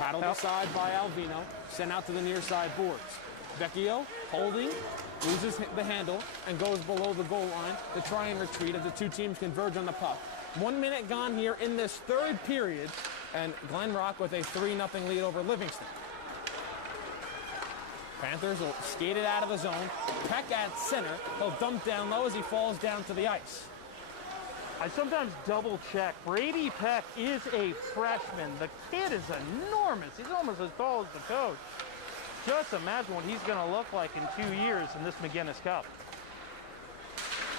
Paddled aside by Alvino, sent out to the near side boards. Vecchio holding, loses the handle, and goes below the goal line to try and retreat as the two teams converge on the puck. 1 minute gone here in this third period, and Glen Rock with a 3-0 lead over Livingston. Panthers will skate it out of the zone. Peck at center. He'll dump down low as he falls down to the ice. I sometimes double check. Brady Peck is a freshman. The kid is enormous. He's almost as tall as the coach. Just imagine what he's going to look like in 2 years in this McGinnis Cup.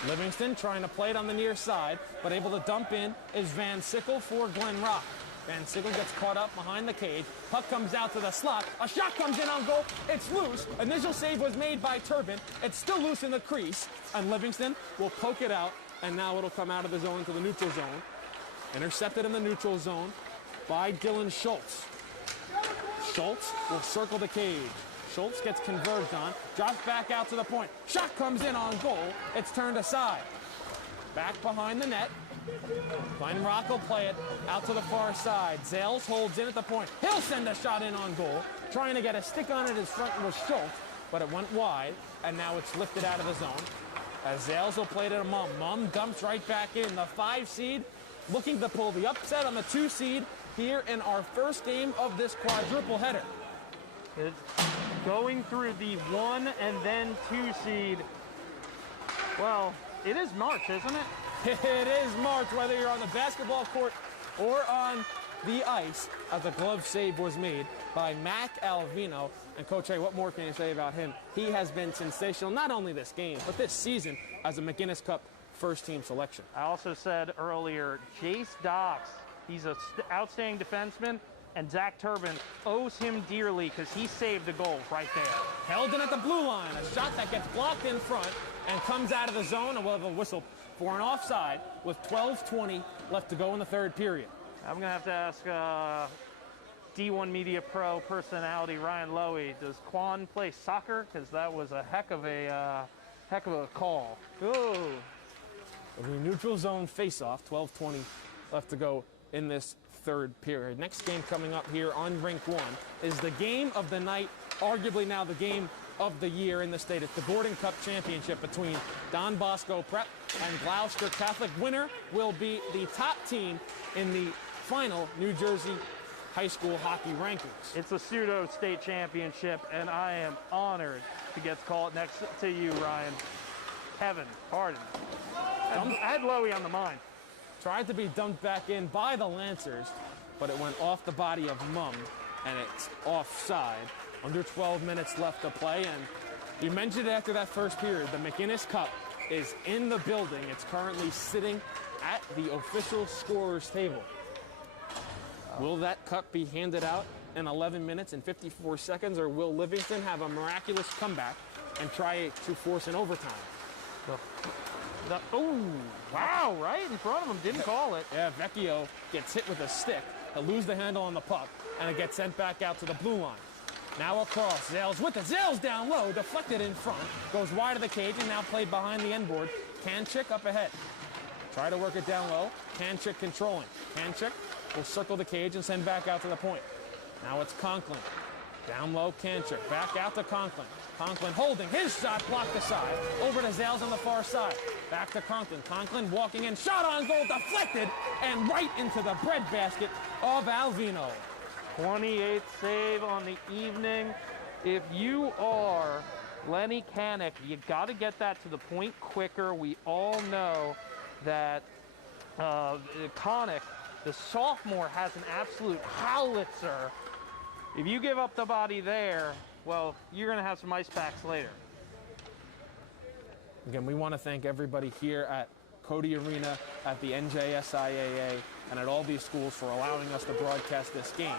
Livingston trying to play it on the near side, but able to dump in is Van Sickle for Glen Rock. Van Sickle gets caught up behind the cage. Puck comes out to the slot. A shot comes in on goal. It's loose. Initial save was made by Turbin. It's still loose in the crease, and Livingston will poke it out, and now it'll come out of the zone into the neutral zone. Intercepted in the neutral zone by Dylan Schultz. Schultz will circle the cage. Schultz gets converged on, drops back out to the point. Shot comes in on goal. It's turned aside. Back behind the net. Glen Rock will play it out to the far side. Zales holds in at the point. He'll send a shot in on goal. Trying to get a stick on it, his front was Schultz, but it went wide, and now it's lifted out of the zone. As Zales will play it to Mum. Mum dumps right back in. The 5 seed looking to pull the upset on the 2 seed here in our first game of this quadruple header. It's going through the 1 and then 2 seed. Well, it is March, isn't it? It is March, whether you're on the basketball court or on the ice, as a glove save was made by Mac Alvino. And Coach A, what more can you say about him? He has been sensational, not only this game, but this season as a McGinnis Cup first-team selection. I also said earlier, Jace Docks, he's an outstanding defenseman, and Zach Turbin owes him dearly because he saved the goal right there. Held in at the blue line, a shot that gets blocked in front and comes out of the zone, and we'll have a whistle for an offside with 12:20 left to go in the third period. I'm going to have to ask D1 Media Pro personality Ryan Lowy, does Quan play soccer? Because that was a heck of a call. Ooh. The neutral zone face-off, 12:20 left to go in this third period. Next game coming up here on Rink 1 is the game of the night, arguably now the game of the year in the state. It's the Gordon Cup Championship between Don Bosco Prep and Gloucester Catholic. Winner will be the top team in the final New Jersey high school hockey rankings. It's a pseudo state championship, and I am honored to get called next to you, Ryan. Heaven, pardon. I had Lowy on the mind. Tried to be dumped back in by the Lancers, but it went off the body of Mum, and it's offside. Under 12 minutes left to play, and you mentioned it after that first period. The McGinnis Cup is in the building. It's currently sitting at the official scorer's table. Will that cup be handed out in 11 minutes and 54 seconds, or will Livingston have a miraculous comeback and try to force an overtime? Oh, wow, right in front of him, didn't call it. Yeah, Vecchio gets hit with a stick. He'll lose the handle on the puck, and it gets sent back out to the blue line. Now across, Zales with it. Zales down low, deflected in front, goes wide of the cage, and now played behind the end board. Kanchik up ahead. Try to work it down low. Kanchik controlling. Kanchik will circle the cage and send back out to the point. Now it's Conklin. Down low, Kanchik. Back out to Conklin. Conklin holding his shot, blocked aside. Over to Zales on the far side. Back to Conklin. Conklin walking in. Shot on goal, deflected, and right into the breadbasket of Alvino. 28th save on the evening. If you are Lenny Kanek, you got to get that to the point quicker. We all know that Kanek, the sophomore, has an absolute howitzer. If you give up the body there, well, you're going to have some ice packs later. Again, we want to thank everybody here at Cody Arena, at the NJSIAA, and at all these schools for allowing us to broadcast this game.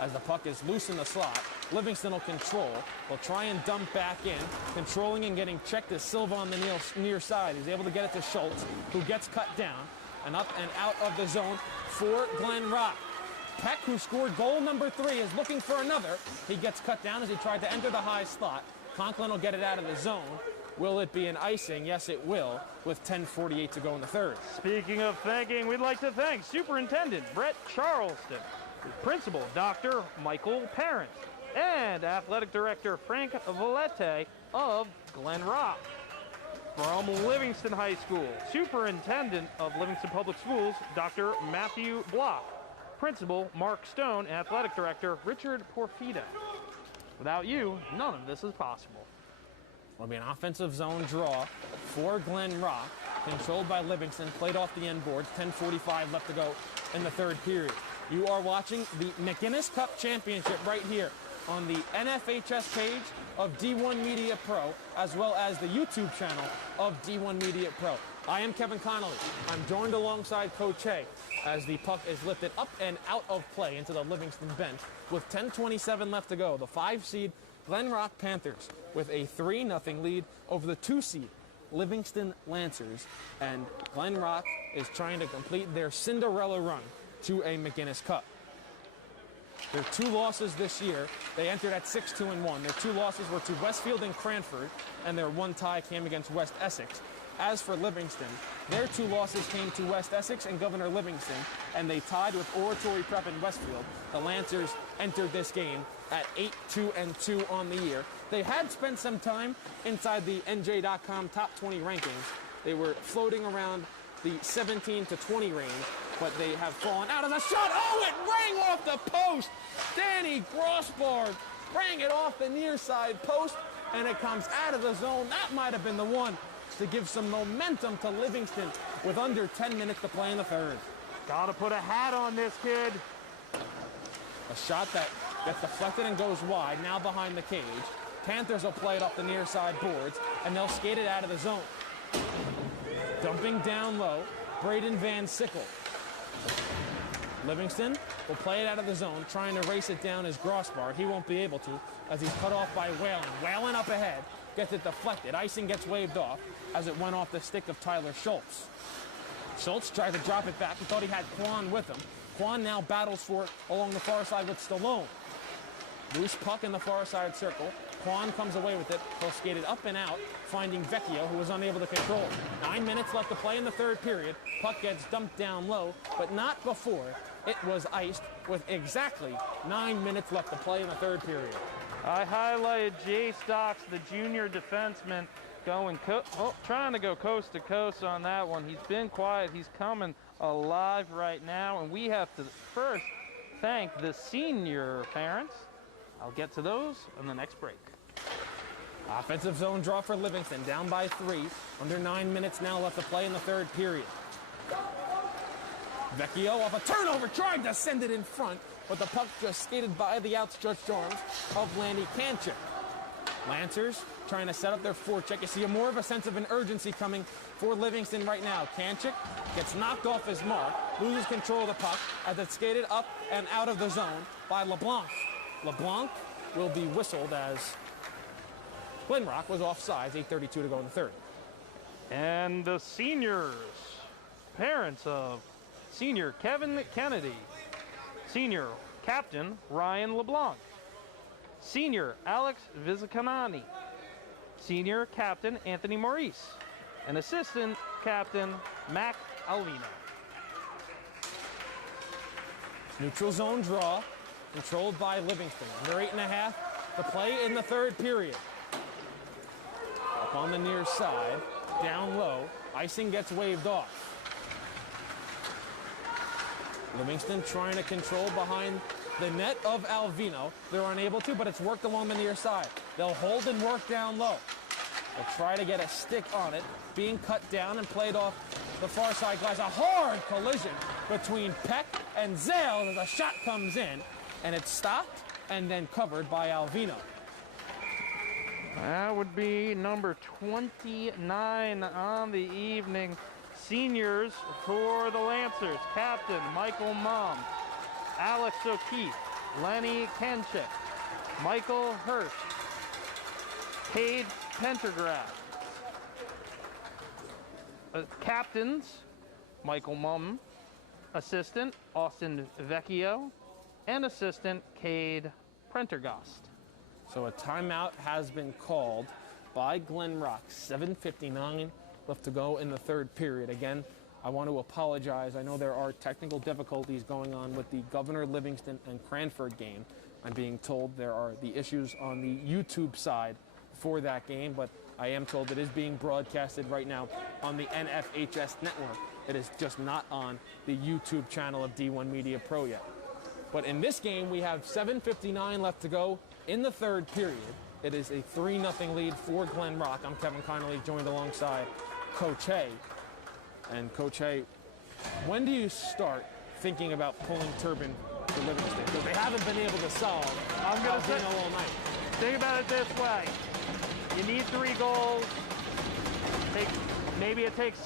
As the puck is loose in the slot, Livingston will control. They'll try and dump back in. Controlling and getting checked is Silva on the near side. He's able to get it to Schultz, who gets cut down and up and out of the zone for Glen Rock. Peck, who scored goal number 3, is looking for another. He gets cut down as he tried to enter the high slot. Conklin will get it out of the zone. Will it be an icing? Yes, it will, with 10:48 to go in the third. Speaking of thanking, we'd like to thank Superintendent Brett Charleston, Principal, Dr. Michael Parent, and Athletic Director Frank Valette of Glen Rock. From Livingston High School, Superintendent of Livingston Public Schools, Dr. Matthew Block. Principal, Mark Stone, and Athletic Director Richard Porfido. Without you, none of this is possible. Will be an offensive zone draw for Glen Rock, controlled by Livingston, played off the end boards, 10:45 left to go in the third period. You are watching the McGinnis Cup Championship right here on the NFHS page of D1 Media Pro, as well as the YouTube channel of D1 Media Pro. I am Kevin Connolly. I'm joined alongside Coach Hay as the puck is lifted up and out of play into the Livingston bench with 10:27 left to go. The 5-seed Glen Rock Panthers with a 3-0 lead over the 2-seed Livingston Lancers, and Glen Rock is trying to complete their Cinderella run to a McGinnis Cup. Their 2 losses this year, they entered at 6-2-1. Their 2 losses were to Westfield and Cranford, and their 1 tie came against West Essex. As for Livingston, their 2 losses came to West Essex and Governor Livingston, and they tied with Oratory Prep in Westfield. The Lancers entered this game at 8-2-2 on the year. They had spent some time inside the NJ.com top 20 rankings. They were floating around the 17 to 20 range, but they have fallen out of the shot. Oh, it rang off the post. Danny Grossbard rang it off the near side post, and it comes out of the zone. That might have been the one to give some momentum to Livingston with under 10 minutes to play in the third. Gotta put a hat on this kid. A shot that gets deflected and goes wide, now behind the cage. Panthers will play it off the near side boards, and they'll skate it out of the zone. Dumping down low, Braden Van Sickle. Livingston will play it out of the zone, trying to race it down as Grossbard. He won't be able to, as he's cut off by Whalen. Whalen up ahead, gets it deflected. Icing gets waved off as it went off the stick of Tyler Schultz. Schultz tried to drop it back. He thought he had Quan with him. Quan now battles for it along the far side with Stallone. Loose puck in the far side circle. Quan comes away with it. He'll skate it up and out, finding Vecchio, who was unable to control. 9 minutes left to play in the third period. Puck gets dumped down low, but not before it was iced with exactly 9 minutes left to play in the third period. I highlighted Jay Stocks, the junior defenseman, trying to go coast to coast on that one. He's been quiet. He's coming alive right now, and we have to first thank the senior parents. I'll get to those on the next break. Offensive zone draw for Livingston, down by 3. Under 9 minutes now left to play in the third period. Vecchio off a turnover, tried to send it in front, but the puck just skated by the outstretched arms of Landy Kanchik. Lancers trying to set up their forecheck. You see more of a sense of an urgency coming for Livingston right now. Kanchik gets knocked off his mark, loses control of the puck as it's skated up and out of the zone by LeBlanc. LeBlanc will be whistled as Glen Rock was offsides, 8:32 to go in the third. And the seniors, parents of senior Kevin Kennedy, senior captain Ryan LeBlanc, senior Alex Vizcanani, senior captain Anthony Maurice, and assistant captain Mac Alvino. Neutral zone draw, controlled by Livingston. Under 8.5 to play in the third period. Up on the near side, down low. Icing gets waved off. Livingston trying to control behind the net of Alvino. They're unable to, but it's worked along the near side. They'll hold and work down low. They'll try to get a stick on it, being cut down and played off the far side glass. A hard collision between Peck and Zale as a shot comes in, and it's stopped and then covered by Alvino. That would be number 29 on the evening. Seniors for the Lancers, Captain Michael Mum, Alex O'Keefe, Lenny Kenchik, Michael Hirsch, Cade Pendergrass. Captains, Michael Mum, assistant, Austin Vecchio, and assistant, Cade Prendergast. So a timeout has been called by Glen Rock. 7:59 left to go in the third period. Again, I want to apologize. I know there are technical difficulties going on with the Governor Livingston and Cranford game. I'm being told there are the issues on the YouTube side for that game, but I am told it is being broadcasted right now on the NFHS network. It is just not on the YouTube channel of D1 Media Pro yet. But in this game, we have 7:59 left to go in the third period. It is a 3-0 lead for Glen Rock. I'm Kevin Connolly, joined alongside Coach Hay. And Coach Hay, when do you start thinking about pulling Turbin to Livingston? Because they haven't been able to solve Alvino all night. Think about it this way. You need 3 goals. Maybe it takes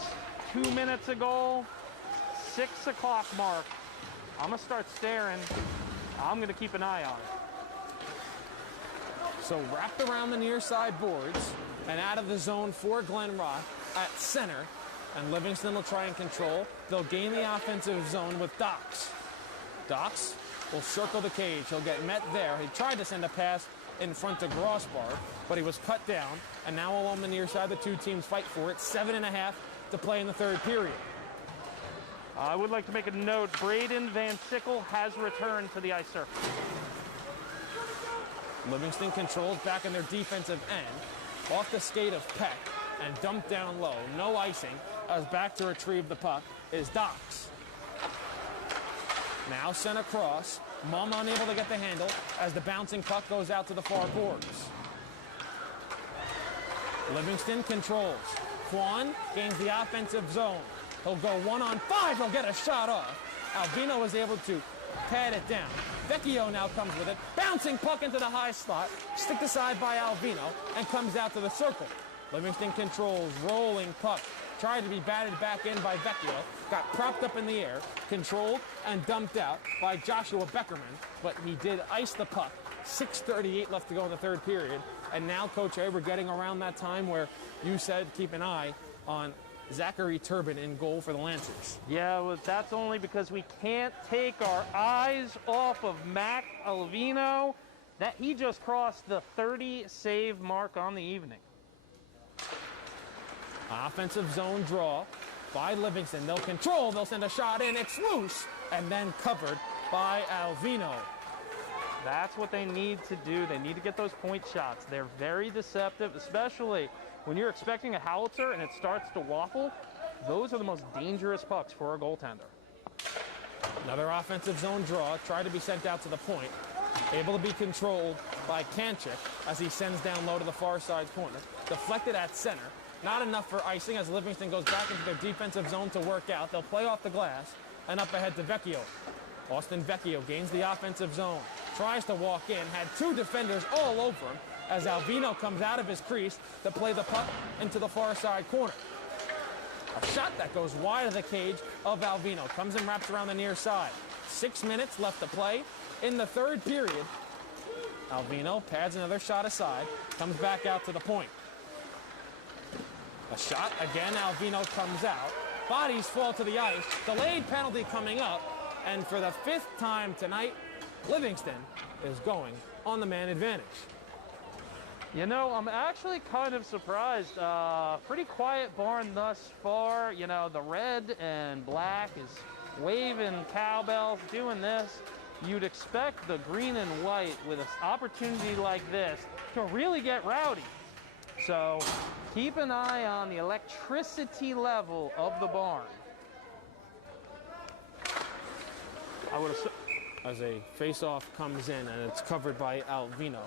2 minutes a goal. 6 o'clock mark. I'm going to start staring. I'm going to keep an eye on it. So wrapped around the near side boards and out of the zone for Glen Rock at center. And Livingston will try and control. They'll gain the offensive zone with Docks. Docks will circle the cage. He'll get met there. He tried to send a pass in front to Grossbar, but he was cut down. And now along the near side, the two teams fight for it. 7.5 to play in the third period. I would like to make a note. Braden Van Sickle has returned to the ice surface. Livingston controls back in their defensive end. Off the skate of Peck and dumped down low. No icing. As back to retrieve the puck is Docks. Now sent across. Mumm unable to get the handle as the bouncing puck goes out to the far boards. Livingston controls. Quan gains the offensive zone. He'll go 1-on-5. He'll get a shot off. Alvino is able to pad it down. Vecchio now comes with it. Bouncing puck into the high slot. Sticked aside by Alvino and comes out to the circle. Livingston controls. Rolling puck. Tried to be batted back in by Vecchio. Got propped up in the air. Controlled and dumped out by Joshua Beckerman. But he did ice the puck. 6:38 left to go in the third period. And now, Coach A, we're getting around that time where you said keep an eye on Zachary Turbin in goal for the Lancers. Yeah, well, that's only because we can't take our eyes off of Mac Alvino. That he just crossed the 30 save mark on the evening. Offensive zone draw by Livingston. They'll control. They'll send a shot in. It's loose and then covered by Alvino. That's what they need to do. They need to get those point shots. They're very deceptive, especially when you're expecting a howitzer and it starts to waffle. Those are the most dangerous pucks for a goaltender. Another offensive zone draw. Tried to be sent out to the point. Able to be controlled by Kanchik as he sends down low to the far side corner. Deflected at center. Not enough for icing as Livingston goes back into their defensive zone to work out. They'll play off the glass and up ahead to Vecchio. Austin Vecchio gains the offensive zone. Tries to walk in. Had 2 defenders all over him as Alvino comes out of his crease to play the puck into the far side corner. A shot that goes wide of the cage of Alvino. Comes and wraps around the near side. 6 minutes left to play in the third period. Alvino pads another shot aside. Comes back out to the point. A shot. Again, Alvino comes out. Bodies fall to the ice. Delayed penalty coming up. And for the 5th time tonight, Livingston is going on the man advantage. You know, I'm actually kind of surprised. Pretty quiet barn thus far. You know, the red and black is waving cowbells, doing this. You'd expect the green and white with an opportunity like this to really get rowdy. So keep an eye on the electricity level of the barn. I would have. As a face-off comes in and it's covered by Alvino.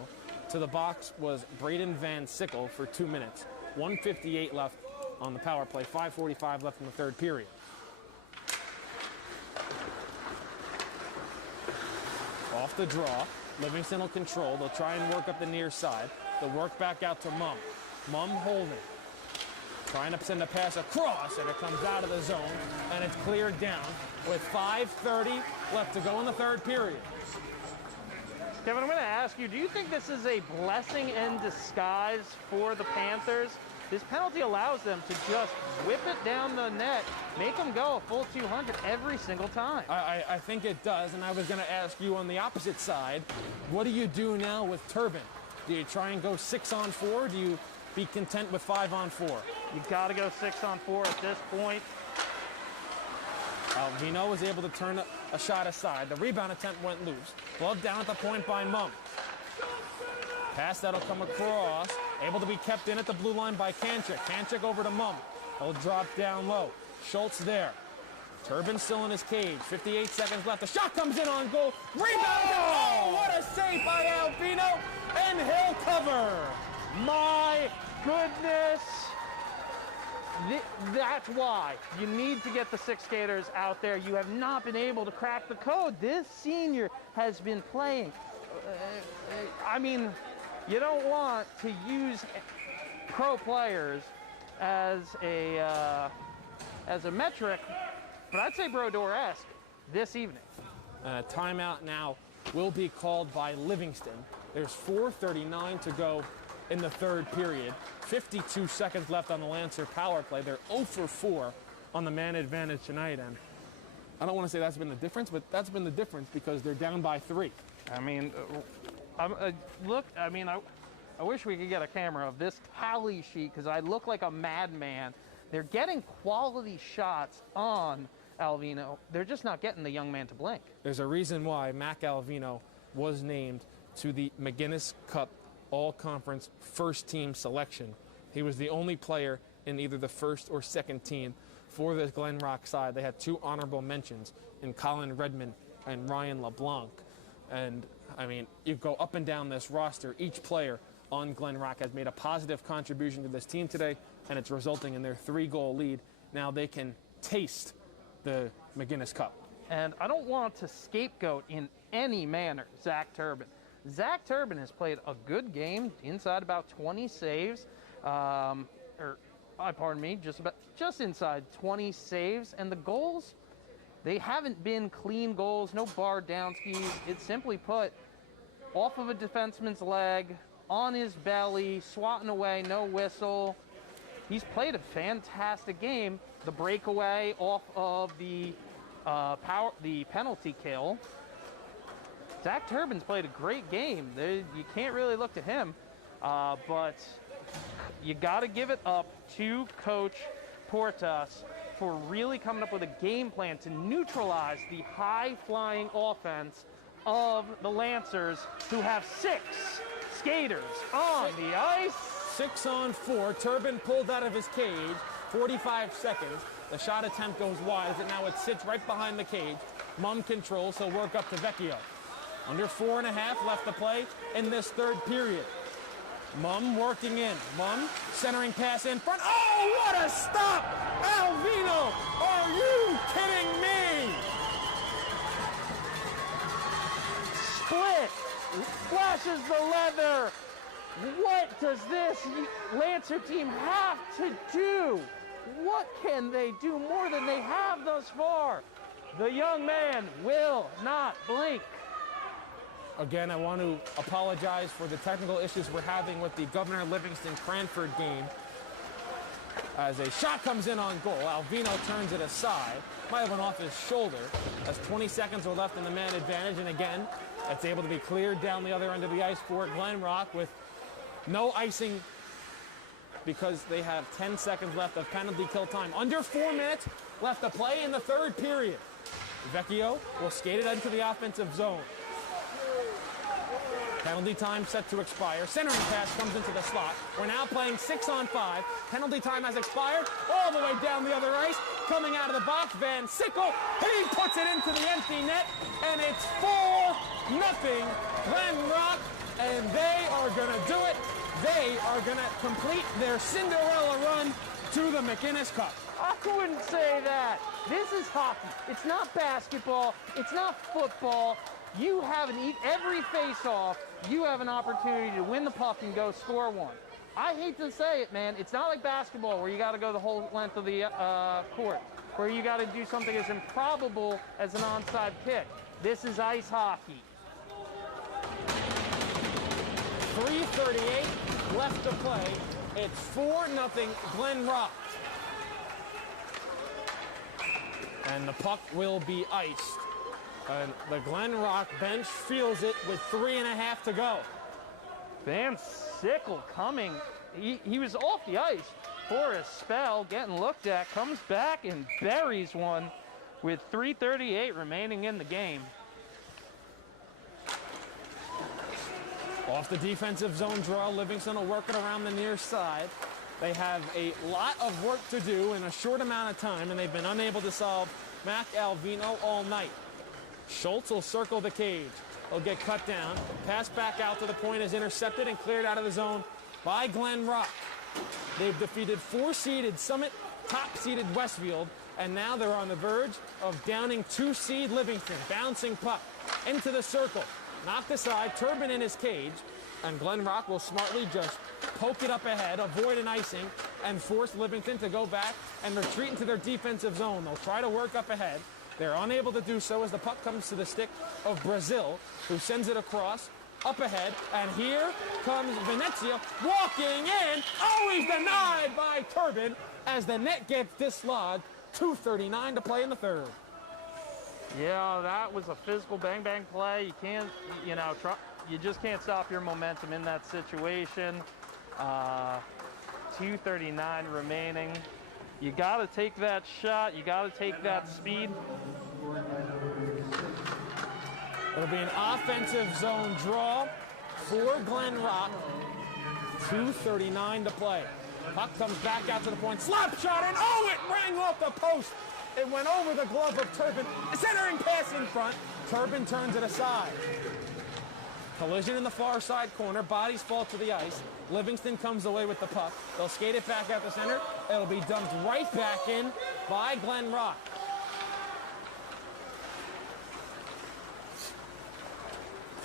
To the box was Braden Van Sickle for 2 minutes. 1:58 left on the power play. 5:45 left in the third period. Off the draw. Livingston will control. They'll try and work up the near side. They'll work back out to Mumm. Mumm holding. Trying to send a pass across, and it comes out of the zone, and it's cleared down with 5:30 left to go in the third period. Kevin, I'm going to ask you, do you think this is a blessing in disguise for the Panthers? This penalty allows them to just whip it down the net, make them go a full 200 every single time. I think it does, and I was going to ask you on the opposite side, what do you do now with Turbin? Do you try and go 6-on-4? Do you be content with 5-on-4? You've got to go 6-on-4 at this point. Alvino was able to turn a shot aside. The rebound attempt went loose. Glove down at the point by Mumm. Pass that'll come across. Able to be kept in at the blue line by Kanchik. Kanchik over to Mumm. He'll drop down low. Schultz there. Turbin still in his cage. 58 seconds left. The shot comes in on goal. Rebound! Oh, what a save by Alvino! And he'll cover. My goodness. That's why you need to get the six skaters out there. You have not been able to crack the code. This senior has been playing. I mean, you don't want to use pro players as a metric, but I'd say Brodeur-esque this evening. A timeout now will be called by Livingston. There's 4:39 to go in the third period. 52 seconds left on the Lancer power play. They're 0 for 4 on the man advantage tonight, and I don't want to say that's been the difference, but that's been the difference because they're down by 3. I mean, look, I mean, I wish we could get a camera of this tally sheet because I look like a madman. They're getting quality shots on Alvino. They're just not getting the young man to blink. There's a reason why Mac Alvino was named to the McGinnis Cup All-Conference first team selection. He was the only player in either the first or second team for the Glen Rock side. They had 2 honorable mentions in Colin Redmond and Ryan LeBlanc. And, I mean, you go up and down this roster. Each player on Glen Rock has made a positive contribution to this team today, and it's resulting in their 3-goal lead. Now they can taste the McGinnis Cup. And I don't want to scapegoat in any manner Zach Turbin. Zach Turbin has played a good game inside about 20 saves, just inside 20 saves. And the goals, they haven't been clean goals, no bar down skis. It's simply put, off of a defenseman's leg, on his belly, swatting away, no whistle. He's played a fantastic game. The breakaway off of the penalty kill. Zach Turbin's played a great game. You can't really look to him, but you got to give it up to Coach Portas for really coming up with a game plan to neutralize the high-flying offense of the Lancers, who have 6 skaters on the ice. 6 on 4. Turbin pulled out of his cage. 45 seconds. The shot attempt goes wide, but now it sits right behind the cage. Mumm controls, he'll work up to Vecchio. Under 4.5 left to play in this third period. Mumm working in. Mumm centering pass in front. Oh, what a stop! Alvino, are you kidding me? Split, flashes the leather. What does this Lancer team have to do? What can they do more than they have thus far? The young man will not blink. Again, I want to apologize for the technical issues we're having with the Governor Livingston CRANFORD game. As a shot comes in on goal, Alvino turns it aside. Might have went off his shoulder as 20 seconds are left in the man advantage. And again, it's able to be cleared down the other end of the ice for Glen Rock with no icing because they have 10 seconds left of penalty kill time. Under 4 minutes left to play in the third period. Vecchio will skate it into the offensive zone. Penalty time set to expire. Centering pass comes into the slot. We're now playing 6 on 5. Penalty time has expired. All the way down the other ice. Coming out of the box, Van Sickle. He puts it into the empty net. And it's 4-0 Glen Rock. And they are going to do it. They are going to complete their Cinderella run to the McGinnis Cup. I wouldn't say that. This is hockey. It's not basketball. It's not football. You have every face-off, you have an opportunity to win the puck and go score one. I hate to say it, man. It's not like basketball where you got to go the whole length of the court, where you got to do something as improbable as an onside kick. This is ice hockey. 3:38 left to play. It's 4-0 Glen Rock. And the puck will be iced. And the Glen Rock bench feels it with 3.5 to go. Van Sickle coming. He was off the ice for a spell, getting looked at, comes back and buries one with 3:38 remaining in the game. Off the defensive zone draw, Livingston will work it around the near side. They have a lot of work to do in a short amount of time, and they've been unable to solve Mac Alvino all night. Schultz will circle the cage. He'll get cut down. Pass back out to the point is intercepted and cleared out of the zone by Glen Rock. They've defeated 4-seeded Summit, top-seeded Westfield, and now they're on the verge of downing 2-seed Livingston. Bouncing puck into the circle. Knocked aside, Turbin in his cage, and Glen Rock will smartly just poke it up ahead, avoid an icing, and force Livingston to go back and retreat into their defensive zone. They'll try to work up ahead. They're unable to do so as the puck comes to the stick of Brazil, who sends it across, up ahead, and here comes Venezia walking in. Oh, he's denied by Turbin as the net gets dislodged. 2:39 to play in the third. Yeah, that was a physical bang-bang play. You can't, you just can't stop your momentum in that situation. 2:39 remaining. You got to take that shot. You got to take that speed. It'll be an offensive zone draw for Glen Rock. 2:39 to play. Puck comes back out to the point. Slap shot, and oh, it rang off the post. It went over the glove of Turbin. Centering pass in front. Turbin turns it aside. Collision in the far side corner. Bodies fall to the ice. Livingston comes away with the puck. They'll skate it back out the center. It'll be dumped right back in by Glen Rock.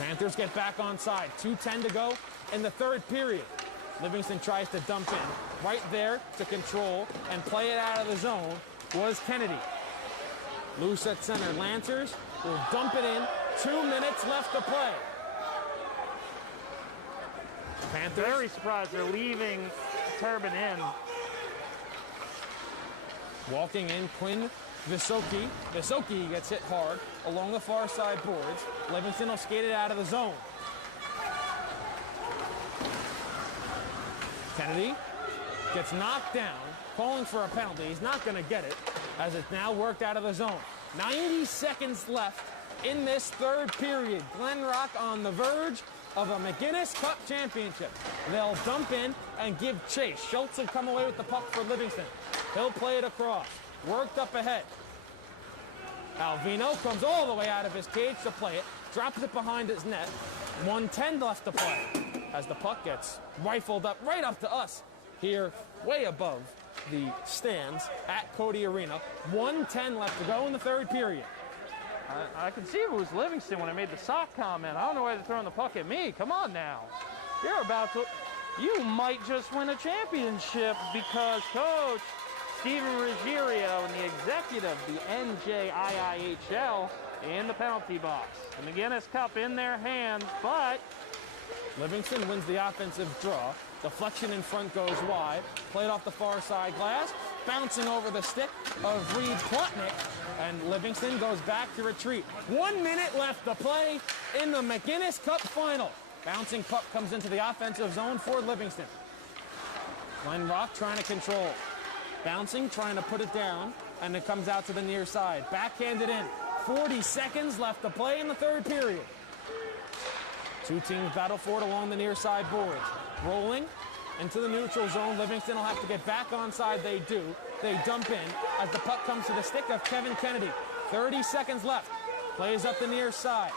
Panthers get back on side. 2:10 to go in the third period. Livingston tries to dump in. Right there to control and play it out of the zone was Kennedy. Loose at center. Lancers will dump it in. 2 minutes left to play. Panthers. Very surprised they're leaving Turbin in. Walking in, Quinn Visoki. Visoki gets hit hard along the far side boards. Livingston will skate it out of the zone. Kennedy gets knocked down, calling for a penalty. He's not going to get it as it's now worked out of the zone. 90 seconds left in this third period. Glen Rock on the verge of a McGuinness Cup championship. They'll dump in and give chase. Schultz will come away with the puck for Livingston. He'll play it across. Worked up ahead. Alvino comes all the way out of his cage to play it. Drops it behind his net. 1:10 left to play as the puck gets rifled up right up to us here way above the stands at Cody Arena. 1:10 left to go in the third period. I can see it was Livingston when I made the sock comment. I don't know why they're throwing the puck at me. Come on now. You might just win a championship because Coach Steven Ruggiero and the executive, the NJIIHL, in the penalty box. The McGuinness Cup in their hands, but Livingston wins the offensive draw. Deflection in front goes wide. Played off the far side glass. Bouncing over the stick of Reed Plotnick. And Livingston goes back to retreat. 1 minute left to play in the McGuinness Cup final. Bouncing puck comes into the offensive zone for Livingston. Glen Rock trying to control. Bouncing, trying to put it down. And it comes out to the near side. Backhanded in. 40 seconds left to play in the third period. Two teams battle for it along the near side boards. Rolling into the neutral zone. Livingston will have to get back on side. They do. They dump in as the puck comes to the stick of Kevin Kennedy. 30 seconds left. Plays up the near side.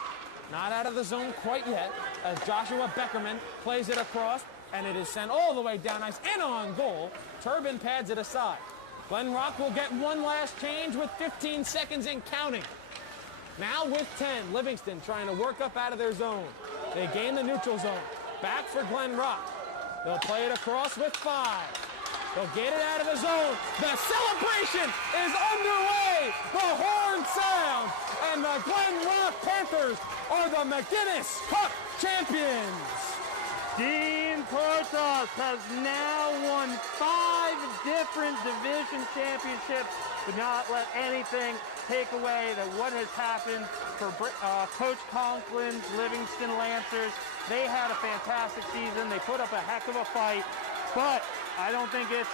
Not out of the zone quite yet as Joshua Beckerman plays it across, and it is sent all the way down ice and on goal. Turbin pads it aside. Glen Rock will get one last change with 15 seconds and counting. Now with 10, Livingston trying to work up out of their zone. They gain the neutral zone. Back for Glen Rock. They'll play it across with 5. They'll get it out of the zone. The celebration is underway. The horn sounds, and the Glen Rock Panthers are the McGuinness Cup champions. Dean Portos has now won 5 different division championships. Do not let anything take away that what has happened for Coach Conklin's Livingston Lancers. They had a fantastic season. They put up a heck of a fight, but I don't think it's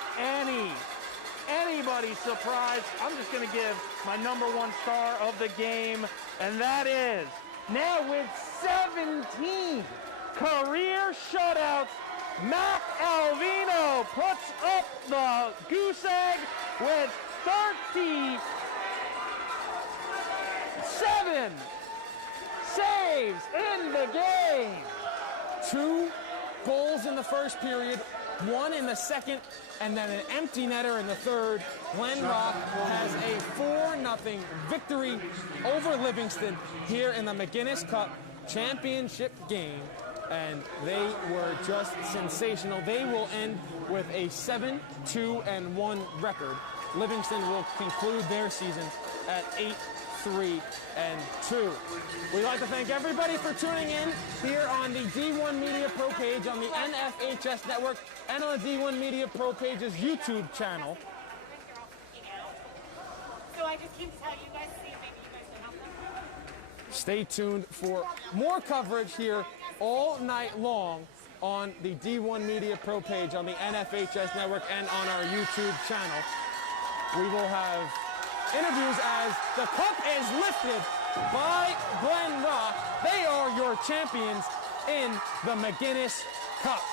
anybody surprised. I'm just going to give my #1 star of the game, and that is, now with 17 career shutouts, Mac Alvino puts up the goose egg with 37 saves in the game. 2 goals in the first period, 1 in the second, and then an empty netter in the third. Glen Rock has a 4-0 victory over Livingston here in the McGuinness Cup championship game, and they were just sensational. They will end with a 7-2-1 record. Livingston will conclude their season at 8-3-2. We'd like to thank everybody for tuning in here on the D1 Media Pro page on the NFHS network and on the D1 Media Pro page's YouTube channel. So I just came to tell you guys, see if maybe you guys can help them. Stay tuned for more coverage here all night long on the D1 Media Pro page on the NFHS network and on our YouTube channel. We will have interviews as the cup is lifted by Glen Rock. They are your champions in the McGuinness Cup.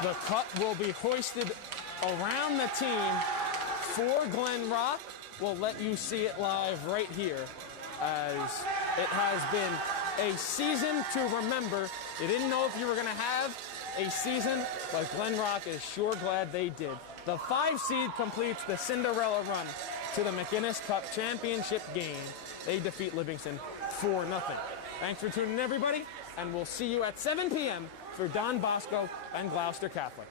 The cup will be hoisted around the team for Glen Rock. We'll let you see it live right here, as it has been a season to remember. You didn't know if you were going to have a season, but Glen Rock is sure glad they did. The 5 seed completes the Cinderella run to the McGuinness Cup championship game. They defeat Livingston 4-0. Thanks for tuning in, everybody, and we'll see you at 7 p.m. for Don Bosco and Gloucester Catholic.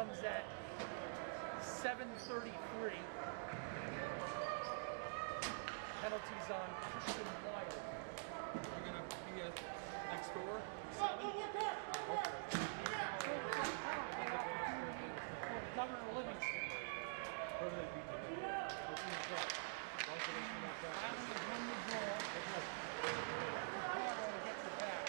Comes at 7:33. Penalties on Christian Wild. You're gonna be next door? Governor Livingston. Island has won the draw. Colorado gets it back.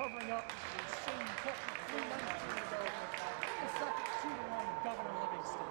Covering up the same technique 3 months ago. The second 2-1 Governor Livingston.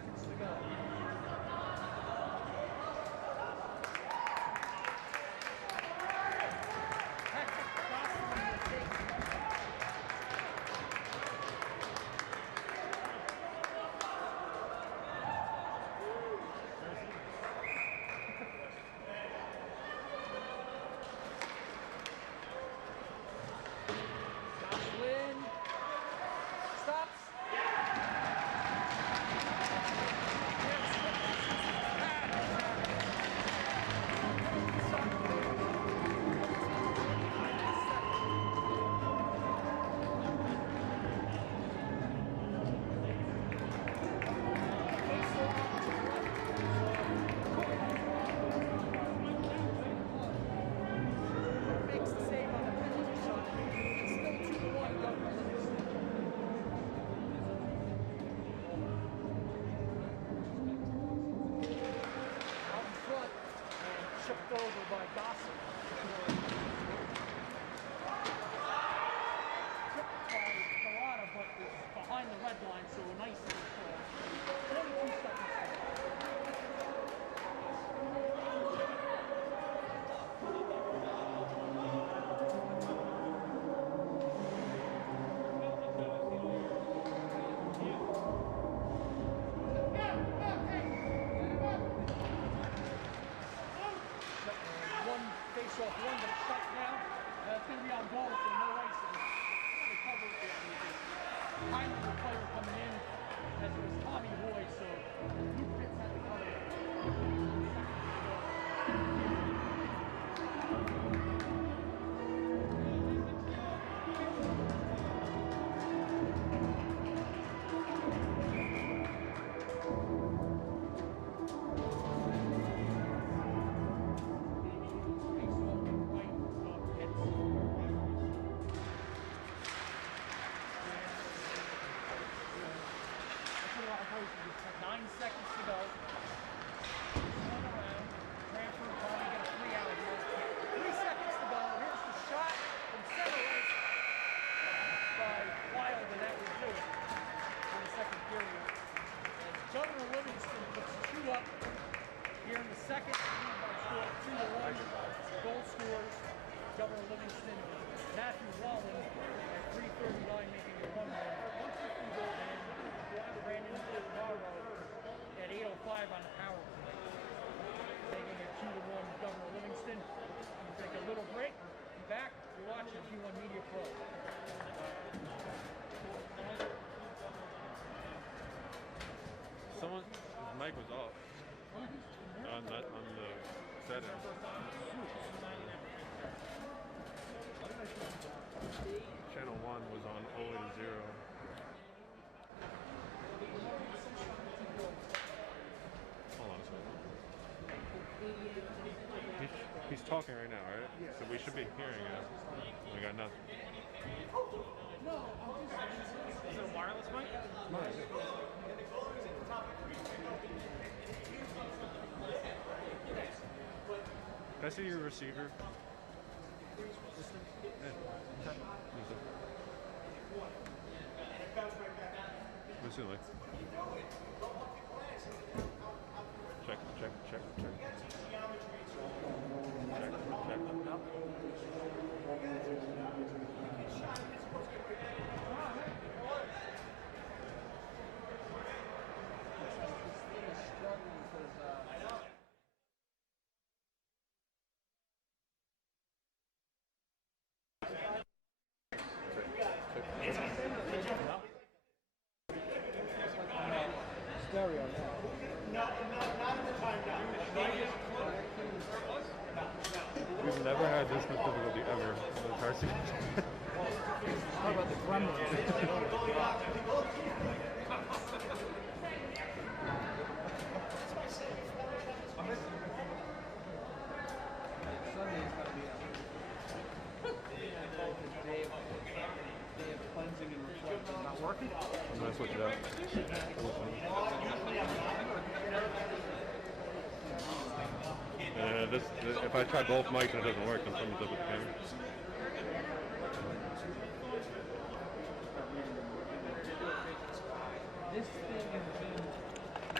seconds to go. Livingston puts 2 up here in the second. Scored 2-1. Goal scorers. Governor Livingston, Matthew Wallen at 3:39, making it 1-1. 150 goal and Brandon Navarro at 8:05 on the power play, making it 2-1 Governor Livingston. We'll take a little break. Be back. You're watching G1 Media Pro. Someone's mic was off on the settings. Channel 1 was on always 0. Hold on a second. He's talking right now, right? Yeah. So we should be hearing it. We got nothing. Is it a wireless mic? Mine. Can I see your receiver? Yeah. What's it like? Check. Check. Stereo now. We've never had this much difficulty ever in the entire season. How about the gremlins? Sunday's gonna be day of cleansing and reflection. Not working? I'm gonna switch it up. If I try both mics and it doesn't work, then something's up with the camera. This thing has been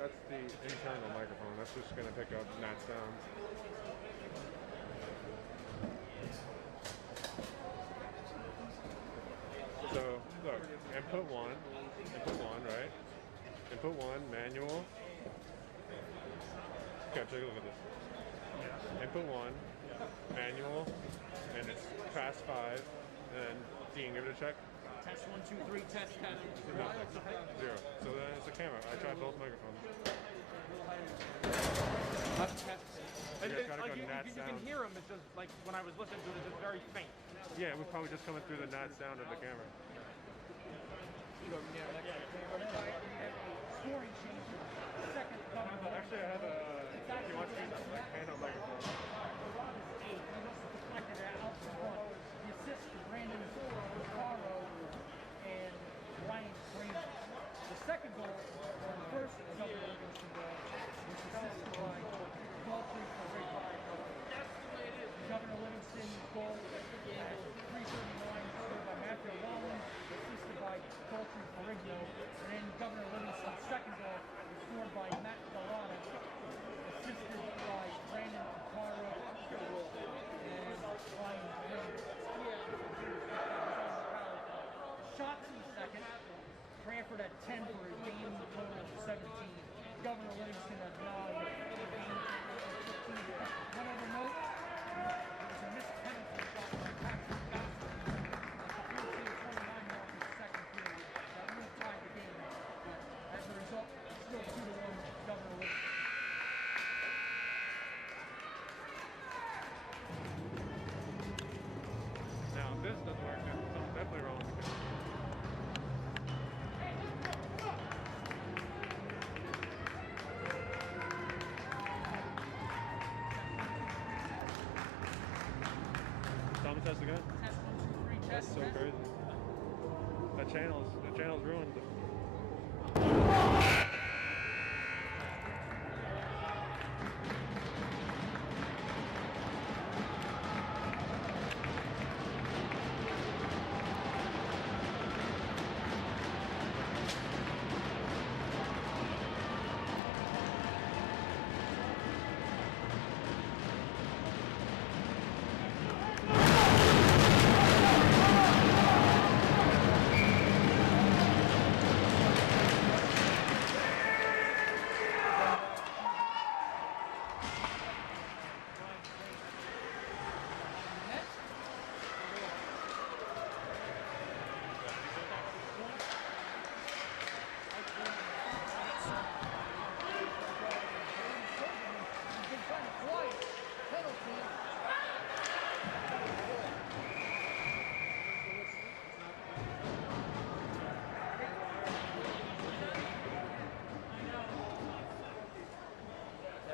That's the internal microphone. That's just gonna pick up that sound. So look, input one, right? Input one, manual. Okay, take a look at this. Input one, manual, and it's fast 5. And then Dean, give it a check. Test 1, 2, 3, test. No, 0. So then it's a camera. I tried both microphones. You can hear them. It's just like when I was listening to it, it's just very faint. Yeah, it was probably just coming through the nat sound of the camera. Scoring change. Second governor. Actually, I have a. If you want to use a handheld microphone. Deflected out front. The assist to Brandon Caro and Ryan Kramer. The second goal was the first Governor Livingston goal, which was assisted by Dalton for Rick Byron. Governor Livingston's goal at 3:39 scored by Matthew Wallen, assisted by Dalton Ferrigno. And then Governor Livingston's second goal was scored by Matt Galana, assisted by Brandon Caro and Ryan Kramer. Shots in the second. Cranford at 10 for a game total of 17. Governor Livingston at 9 for a game total of 15. One other note, there was a missed penalty shot by Patrick Gossett at the 14:29 mark in the second period. That would have tied the game. As a result, it's still 2-1 Governor Livingston. Now, if this doesn't work, then something's definitely wrong with the camera. Thomas test again? Test 1, 2, 3, That's test. so crazy. The channel's ruined.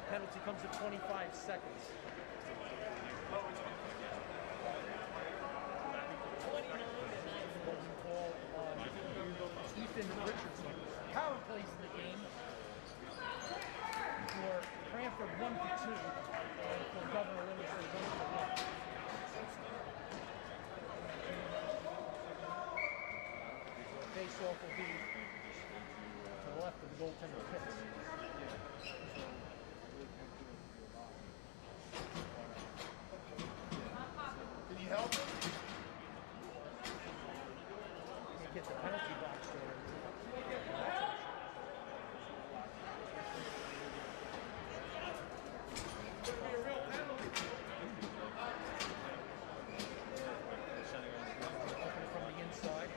Penalty comes at 25 seconds. Holding ball on Ethan Richardson. Power plays in the game for Cranford 1 for 2 and for Governor Livingston 1 for 1. Face-off will be to the left of the goaltender Pitts. Can you help him? You get the penalty box there. Could be a real penalty. Open it from the inside.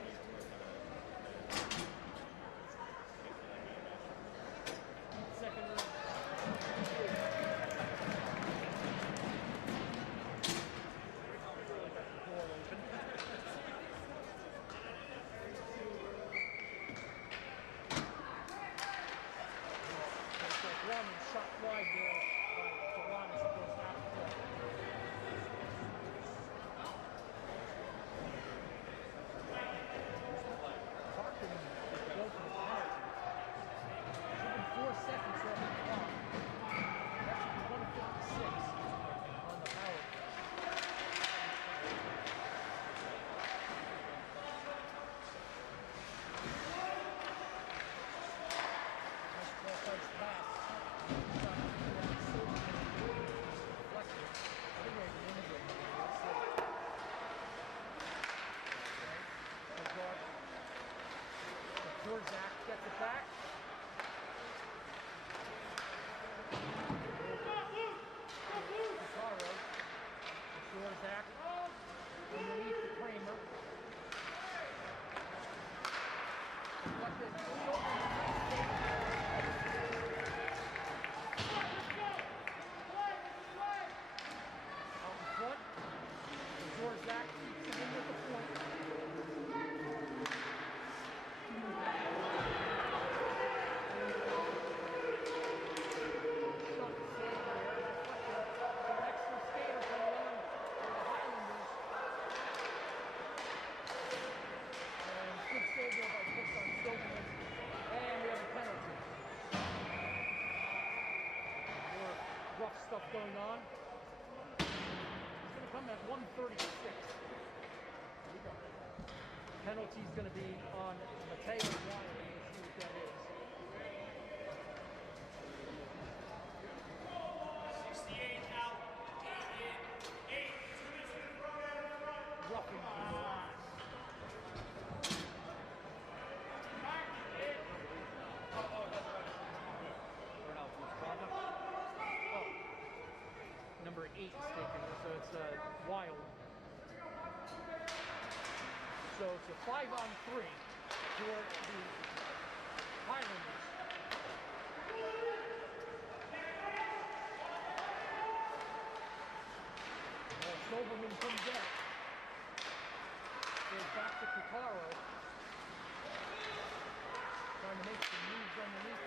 Zach gets it back. Pizarro. Zach underneath the Kramer. Deflected. Out in front. Zach keeps it in with the point. Stuff going on. It's going to come at 1:36. Penalty is going to be on Mateo Wyatt. Let's see what that is. 68 out, 8 in, 8. 2 minutes in front. Roughing. Number 8 is taken, so it's Wild. So it's a 5-on-3 for the Highlanders. Silverman comes out. Goes back to Picaro. Trying to make some moves underneath.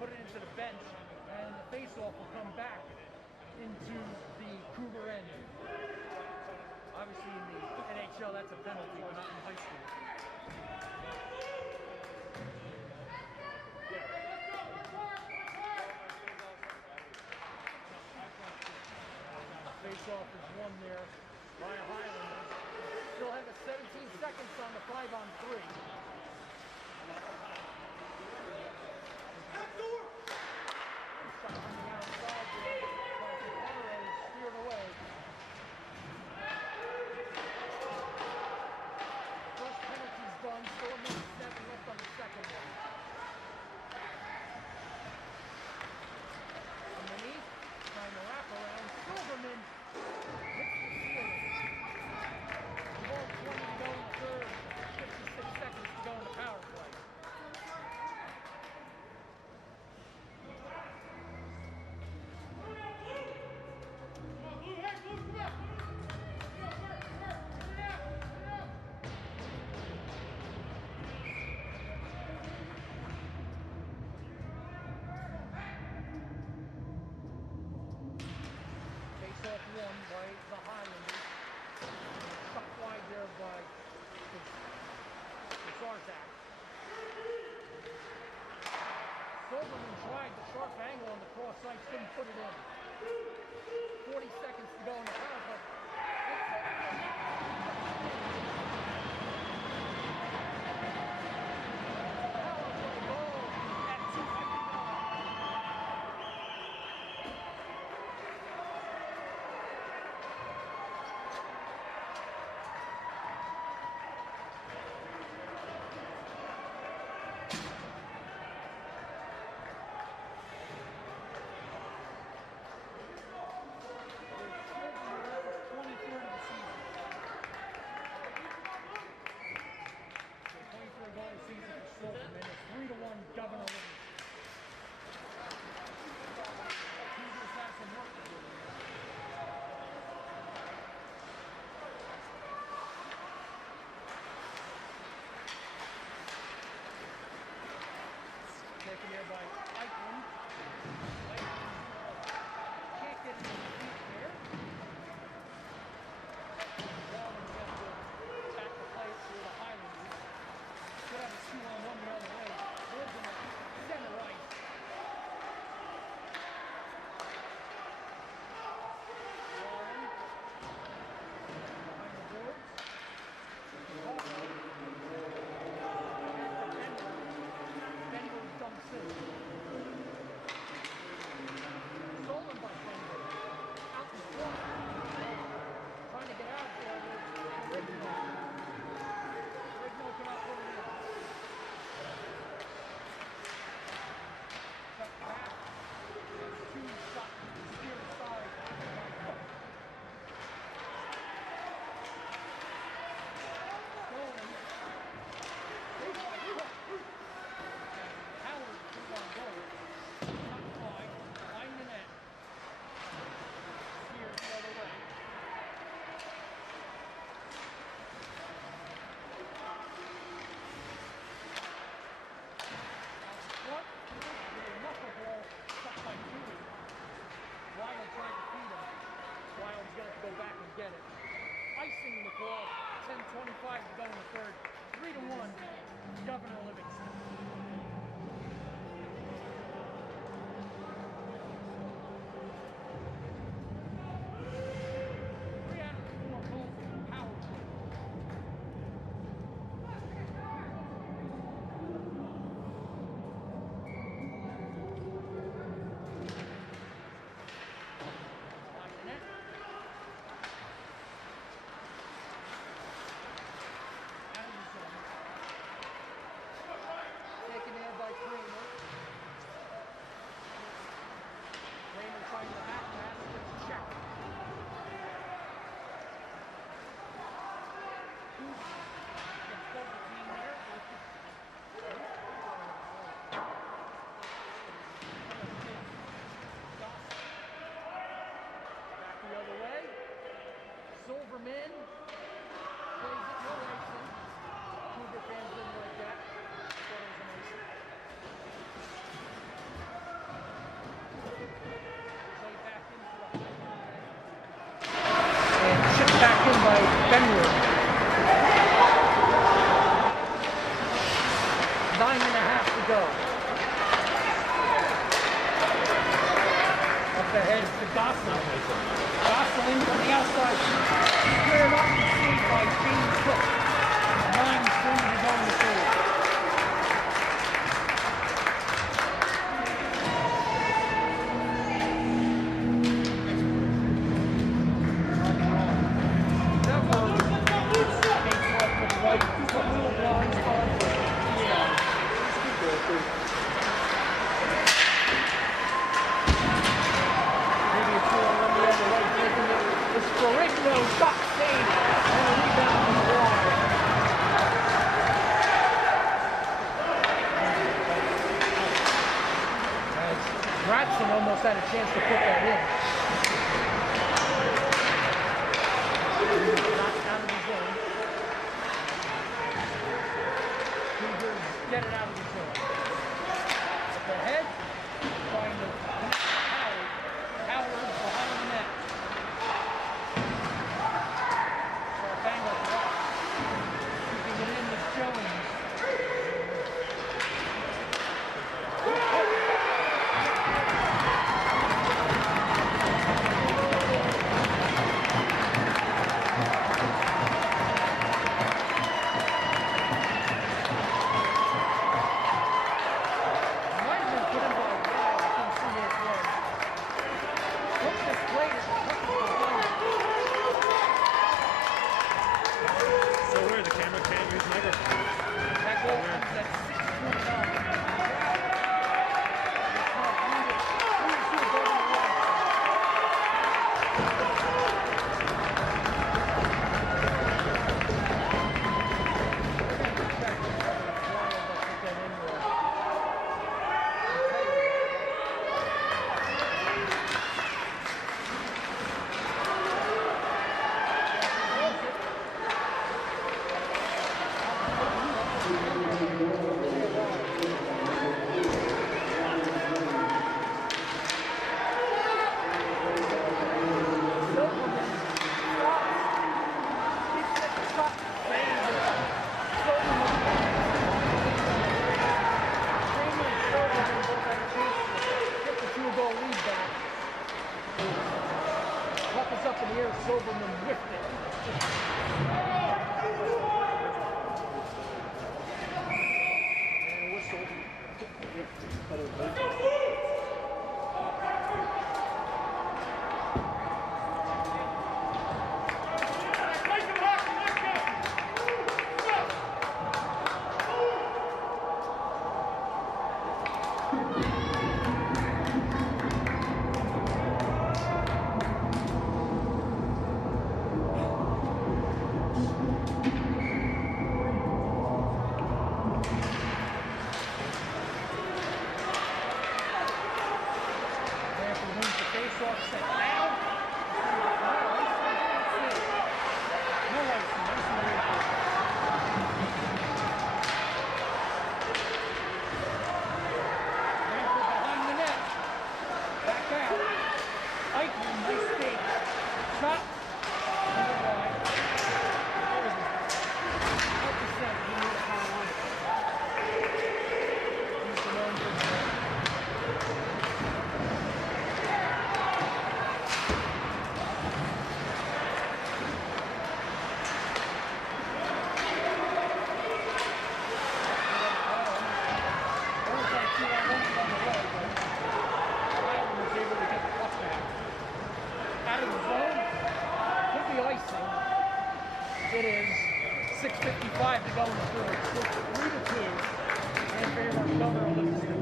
Put it into the bench, and the face-off will come back into the Cougar end. Obviously, in the NHL, that's a penalty, but not in high school. Face-off is won there by Highlanders. Still have 17 seconds on the 5-on-3. First penalty's done, still a minute 7 left on the second one. Underneath, trying to wrap around. Silverman hits the ceiling. Ball 20 to go in the third, 56 seconds to go in the power play. Face-off won by the Highlanders. Stuck wide there by the Zarzak. Silverman tried the sharp angle on the cross ice, couldn't put it in. 40 seconds to go in the power play. Power play goal at 2:59. 2:25 to go in the third. 3-1, Governor Livingston. Taken there by Kramer. Kramer trying to hat pass, gets checked. Gets double team there. Back the other way. Silverman plays it no racing. Cougar fans didn't like that. Thought it was amazing. Play back into the and chipped back in by Benwood. 9.5 to go. Up ahead is the Gosselin. Gosselin from the outside. Squared up and saved by James Cook. 9:20 to go in the third. Ratson almost had a chance to put that in. Not out of the zone. Cougars get it out of the zone. Up ahead, trying to connect Howard. Howard behind the net. For a bang-up block. Keeping it in with Jones. 5 to go in the third. Still 3-2 in favor of Governor Livingston.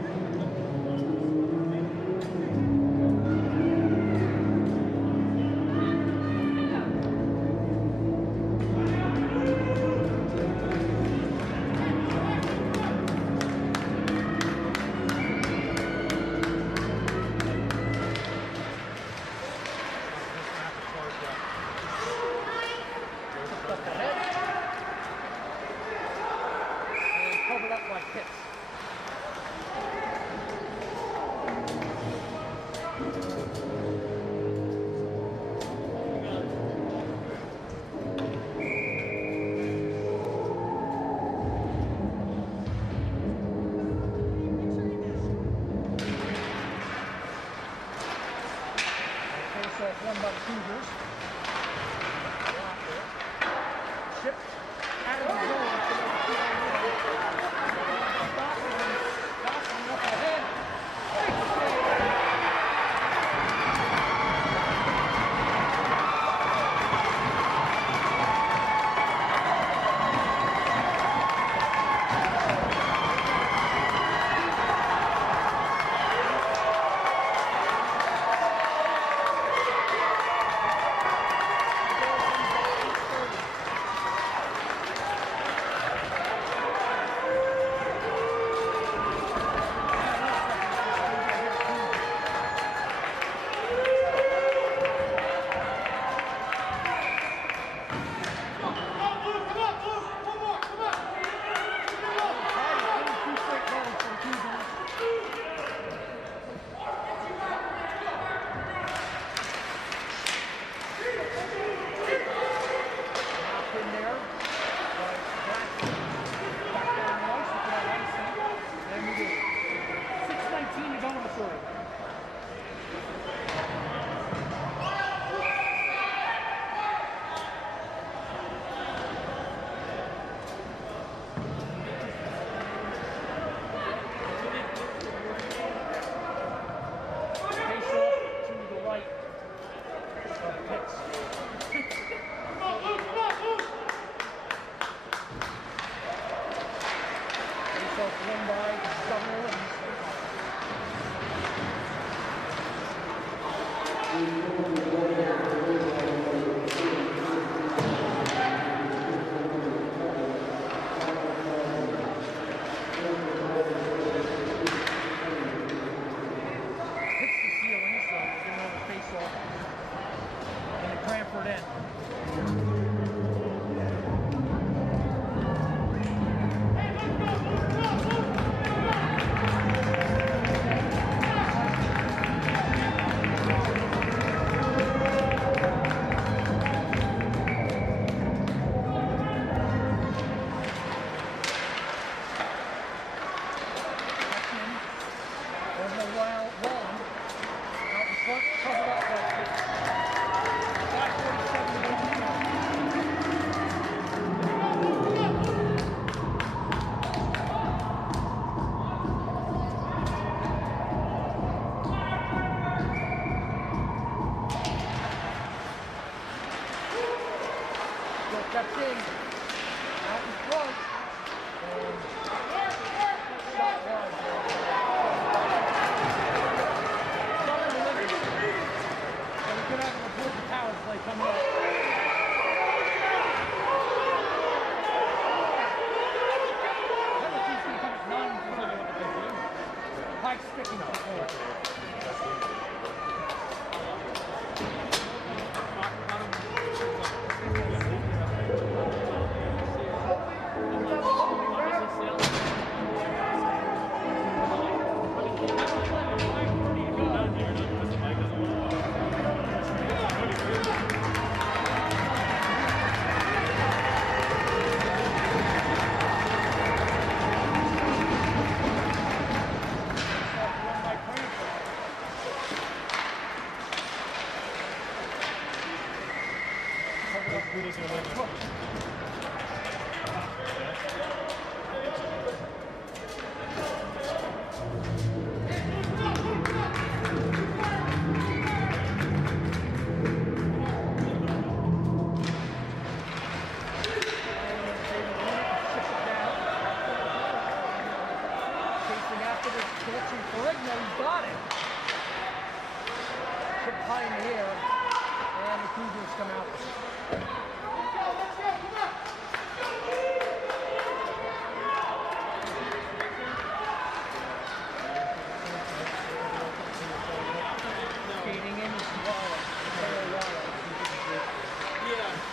Covered up like hits. Face off won by the Cougars. Chip out of the zone. Won by Governor Livingston. Hits the ceiling, so we're getting another face-off in the CRANFORD end. Steps in, out in front, and shot wide. Southern Livingston. So we could have an important power play coming up. Penalty's going to come at 9:30. Pike sticking to the floor. tip high in the air, and the Cougars come out. Skating in is Wallace, Taylor Wallace. Yeah.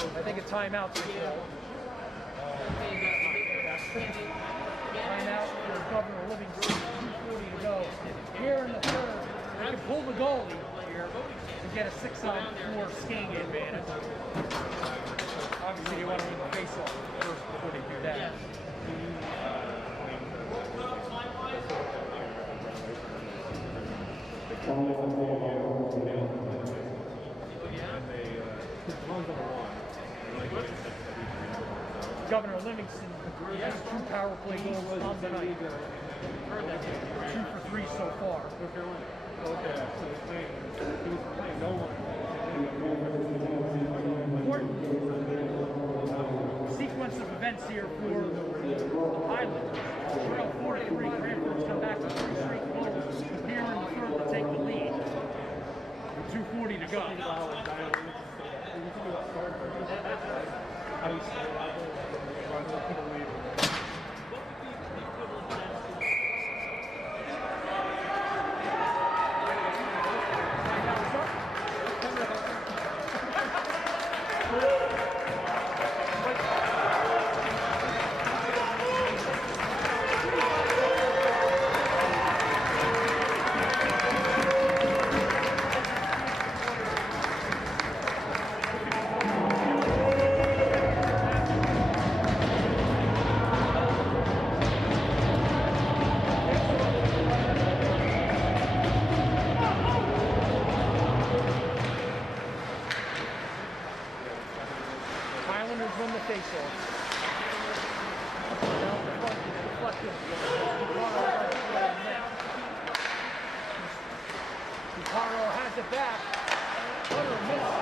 I think a timeout. Timeout for Governor Livingston. 2:40 to go. Here in the third, they can pull the goalie to get a 6-on-4 skating advantage. Obviously, they want to win the face-off first before they do that. Governor Livingston has 2 power play goals on the night. 2 for 3 so far. Important sequence of events here for the Highlanders. Trail 4-3, Cranford's come back with 3 straight goals here in the third to take the lead. With 2:40 to go. Highlanders win the face-off. Picaro has it back. Cutter missed.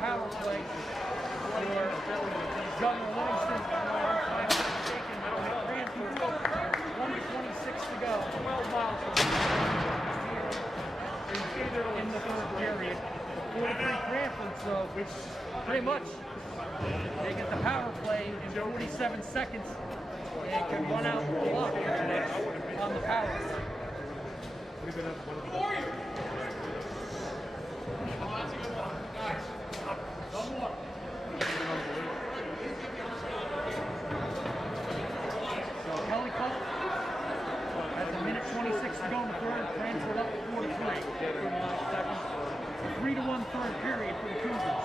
Power play for Governor Livingston. 1:26 to go. 12 miles in the third period. 4-3 Cranford, so pretty much they get the power play in 47 seconds and can run out the clock on the power play. Kelly Cole has a minute 26 to go in the third. Cranford up 4-3. 3-1 third period for the Cougars.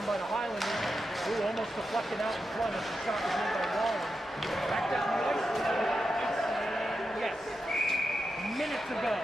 one by the Highlanders. Ooh, almost deflected out in front as the shot was made by Wallen. Back down the ice. Yes. Minutes to go.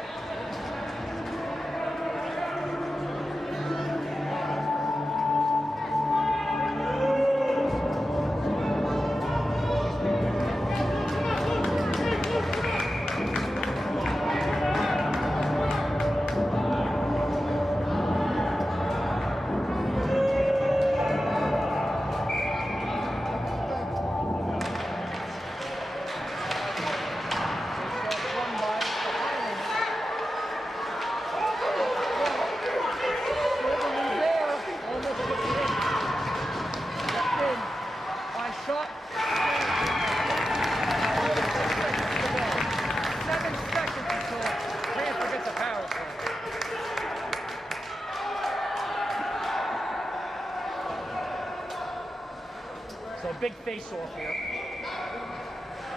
So a big face-off here.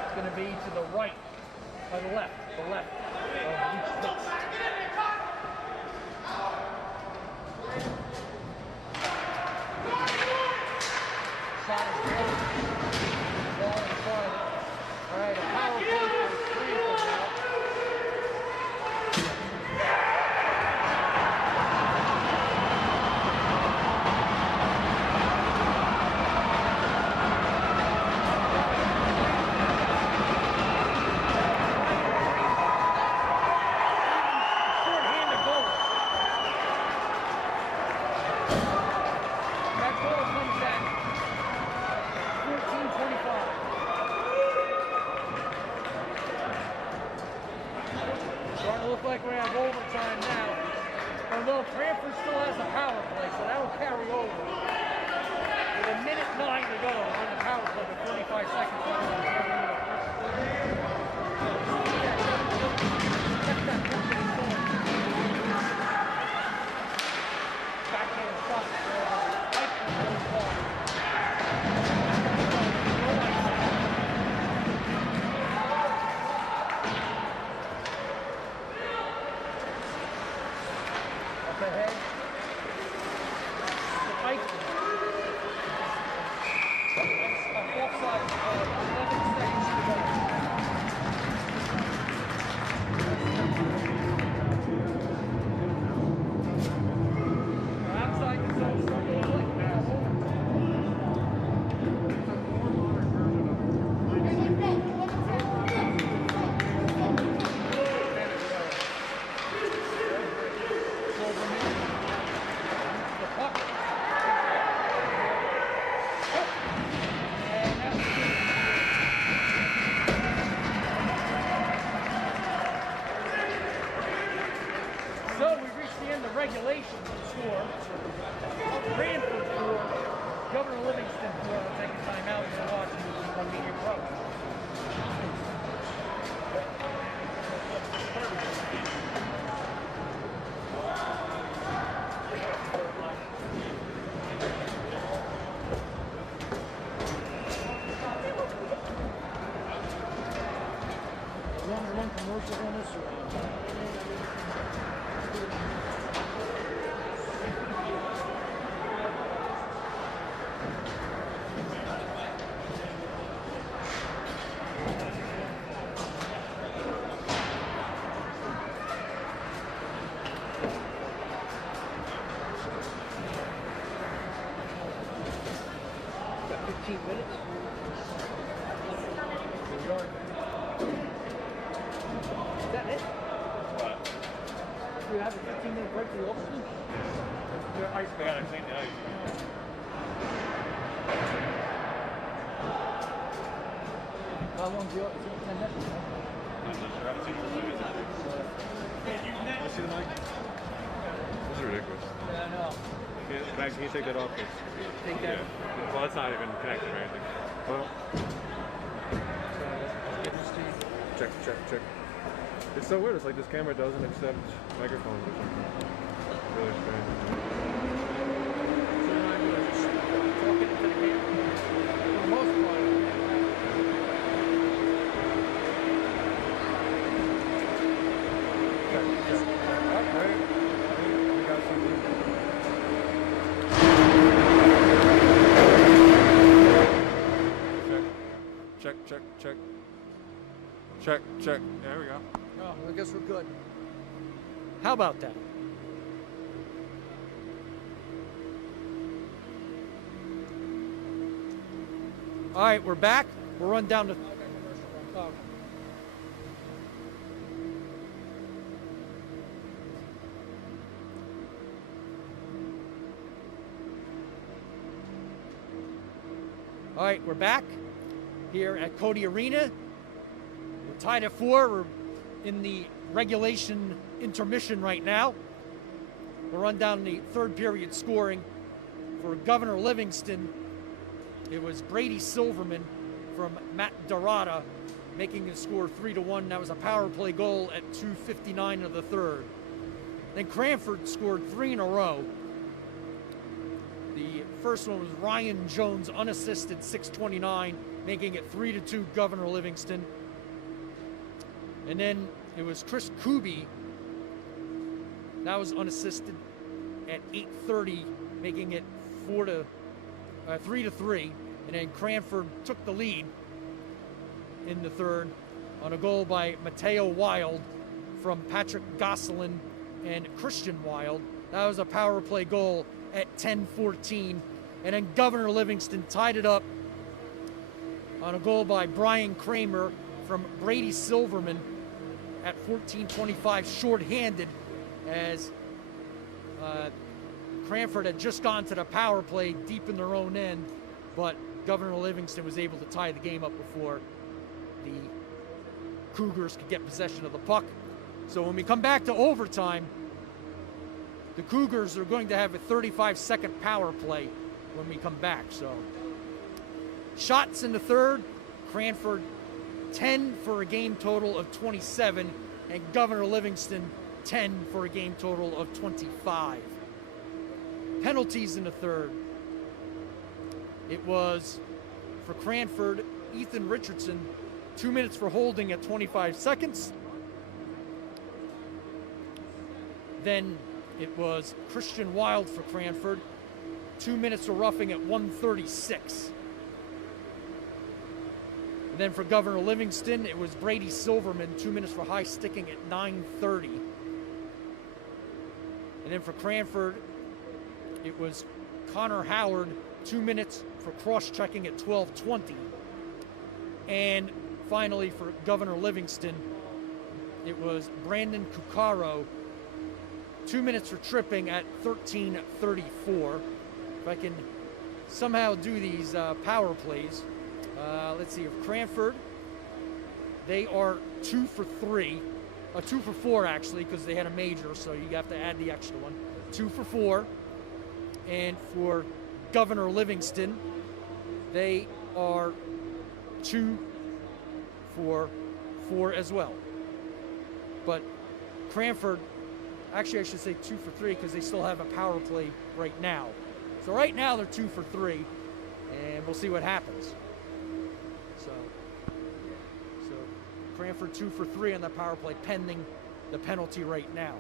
It's going to be to the right, or the left of each six. Shot is good. Ball in front. All right, a power play for Cranford now. Like we have overtime now. Although Cranford still has a power play, so that will carry over. With a minute 9 to go on the power play with 45 seconds left. Backhand shot. Ahead. The Pike. Offside. 11 seconds to go. Outside the zone, something like that. So we've reached the end of regulation score. Cranford 4, Governor Livingston 4. I'll take a timeout and watch on Media Pro. You want to run commercials on this or? Got 15 minutes. Is that it? What? Do you have a 15-minute break to the office? I gotta clean the ice. How long do you have? Is it 10 minutes? Let's see the mic. This is ridiculous. Yeah, I know. Can you take that off? Take that. Yeah. Well, it's not even connected or anything. Well, check. It's so weird. It's like this camera doesn't accept microphones or something. Really strange. So now you're just talking into the camera? For the most part. Okay. We got something. check, check. Check, check. There we go. Oh, I guess we're good. How about that? All right, we're back. We'll run down to. All right, we're back here at Cody Arena. We're tied at 4. We're in the regulation intermission right now. We'll run down the third period scoring for Governor Livingston. It was Brady Silverman from Matt Dorada making the score 3-1. That was a power play goal at 2:59 of the third. Then Cranford scored 3 in a row. The first one was Ryan Jones, unassisted, 6:29, making it 3-2 Governor Livingston. And then it was Chris Kuby. That was unassisted at 8:30, making it 3-3. And then Cranford took the lead in the third on a goal by Mateo Wild from Patrick Gosselin and Christian Wild. That was a power play goal at 10:14. And then Governor Livingston tied it up on a goal by Brian Kramer from Brady Silverman at 14:25, shorthanded, as Cranford had just gone to the power play deep in their own end, but Governor Livingston was able to tie the game up before the Cougars could get possession of the puck. So when we come back to overtime, the Cougars are going to have a 35-second power play when we come back. So shots in the third, Cranford 10 for a game total of 27, and Governor Livingston 10 for a game total of 25. Penalties in the third. It was for Cranford, Ethan Richardson, 2 minutes for holding at 25 seconds. Then it was Christian Wild for Cranford, 2 minutes for roughing at 1:36. And then for Governor Livingston, it was Brady Silverman, 2 minutes for high sticking at 9:30. And then for Cranford, it was Connor Howard, 2 minutes for cross-checking at 12:20. And finally for Governor Livingston, it was Brandon Cucaro, 2 minutes for tripping at 13:34. If I can somehow do these power plays. Let's see, if Cranford, they are 2 for 3. 2 for 4 actually, because they had a major, so you have to add the extra one. 2 for 4. And for Governor Livingston, they are 2 for 4 as well. But Cranford, actually I should say 2 for 3, because they still have a power play right now. So right now they're 2 for 3, and we'll see what happens. So Cranford 2 for 3 on the power play, pending the penalty right now.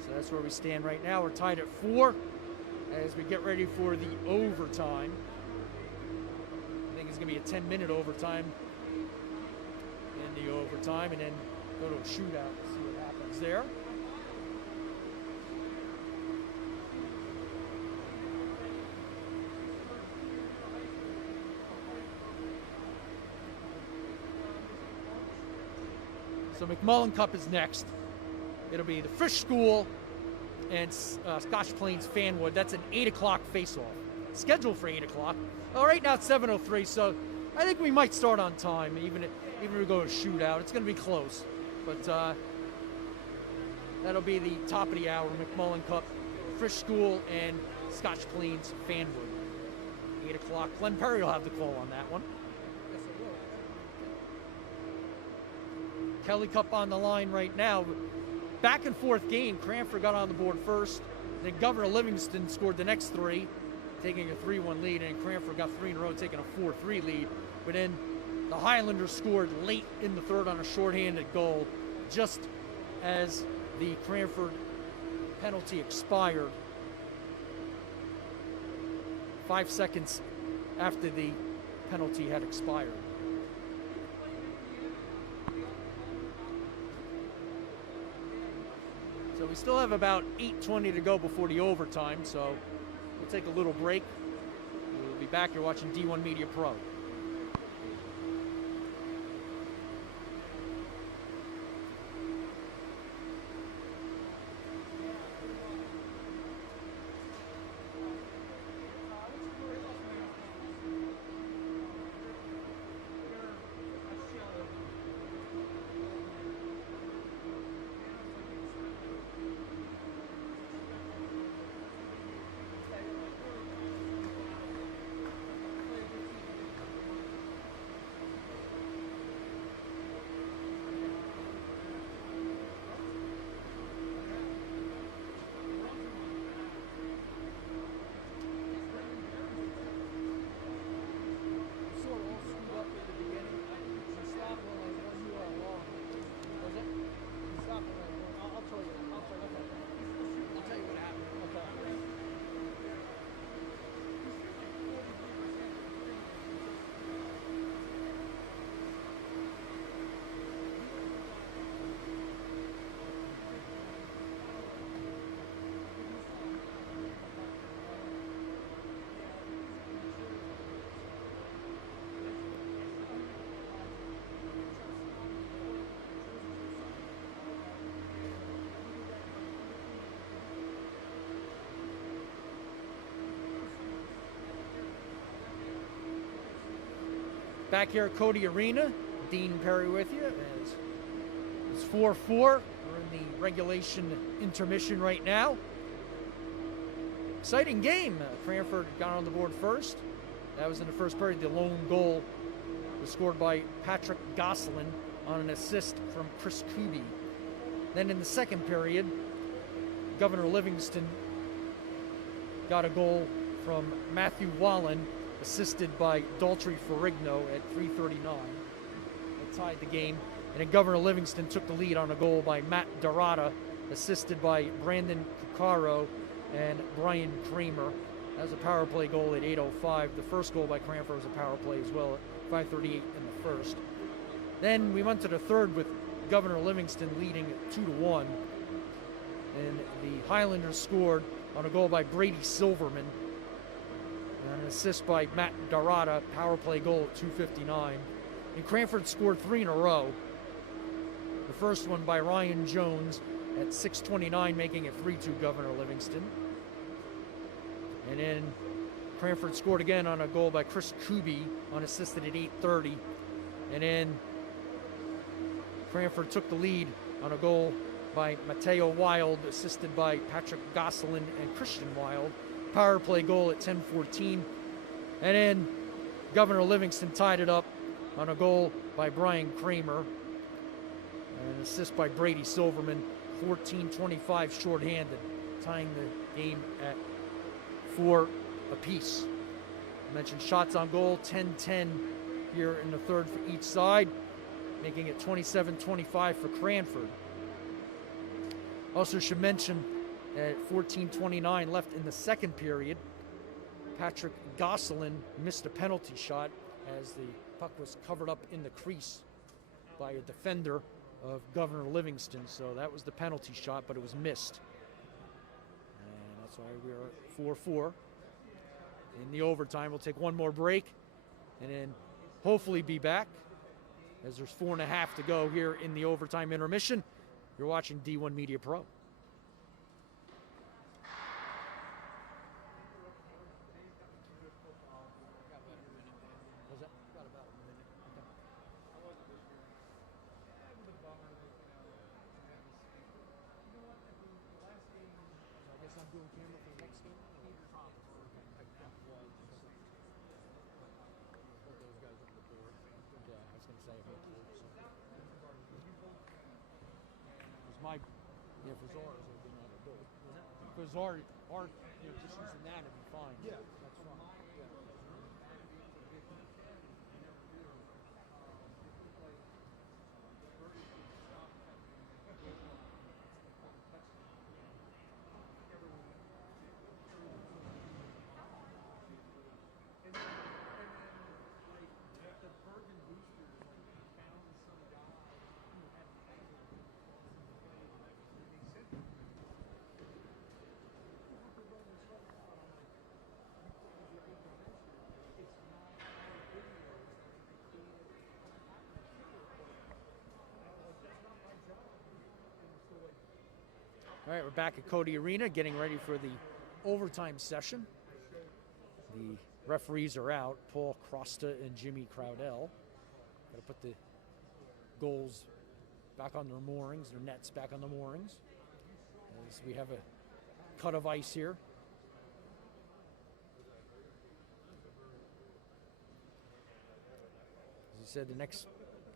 So that's where we stand right now. We're tied at 4 as we get ready for the overtime. I think it's going to be a 10-minute overtime in the overtime, and then go to a shootout and see what happens there. So McMullen Cup is next. It'll be the Fish School and Scotch Plains Fanwood. That's an 8 o'clock face-off. Scheduled for 8 o'clock. Well, right now it's 7:03, so I think we might start on time, even if we go to a shootout. It's going to be close. But that'll be the top of the hour, McMullen Cup, Fish School, and Scotch Plains Fanwood. 8 o'clock. Glenn Perry will have the call on that one. Kelly Cup on the line right now. Back and forth game. Cranford got on the board first. Then Governor Livingston scored the next 3, taking a 3-1 lead. And Cranford got 3 in a row, taking a 4-3 lead. But then the Highlanders scored late in the third on a shorthanded goal, just as the Cranford penalty expired. 5 seconds after the penalty had expired. We still have about 8:20 to go before the overtime, so we'll take a little break. We'll be back. You're watching D1 Media Pro. Back here at Cody Arena, Dean Perry with you. As it's 4-4. We're in the regulation intermission right now. Exciting game. Cranford got on the board first. That was in the first period. The lone goal was scored by Patrick Gosselin on an assist from Chris Kuby. Then in the second period, Governor Livingston got a goal from Matthew Wallen, assisted by Daltrey Ferrigno at 3:39. That tied the game. And then Governor Livingston took the lead on a goal by Matt Dorada, assisted by Brandon Cucaro and Brian Kramer. That was a power play goal at 8:05. The first goal by Cranford was a power play as well at 5:38 in the first. Then we went to the third with Governor Livingston leading 2-1. And the Highlanders scored on a goal by Brady Silverman. And an assist by Matt Dorada, power play goal at 2:59. And Cranford scored 3 in a row. The first one by Ryan Jones at 6:29, making it 3-2 Governor Livingston. And then Cranford scored again on a goal by Chris Kuby, unassisted at 8:30. And then Cranford took the lead on a goal by Mateo Wild, assisted by Patrick Gosselin and Christian Wild. Power play goal at 10:14. And then Governor Livingston tied it up on a goal by Brian Kramer. And an assist by Brady Silverman, 14:25 shorthanded, tying the game at 4 apiece. I mentioned shots on goal, 10-10 here in the third for each side, making it 27-25 for Cranford. Also should mention at 14:29 left in the second period, Patrick Gosselin missed a penalty shot as the puck was covered up in the crease by a defender of Governor Livingston. So that was the penalty shot, but it was missed. And that's why we are 4-4 in the overtime. We'll take one more break and then hopefully be back, as there's 4.5 to go here in the overtime intermission. You're watching D1 Media Pro. Because our just using that would be fine. Yeah, that's fine. All right, we're back at Cody Arena getting ready for the overtime session. The referees are out, Paul Crosta and Jimmy Crowdell. Got to put the goals back on their moorings, their nets back on the moorings. As we have a cut of ice here. As I said, the next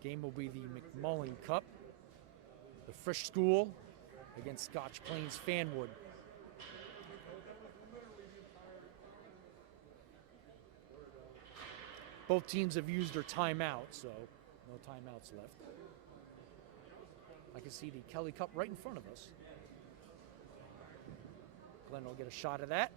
game will be the McMullen Cup. The Frisch School against Scotch Plains Fanwood. Both teams have used their timeout, so no timeouts left. I can see the Kelly Cup right in front of us. Glenn will get a shot of that.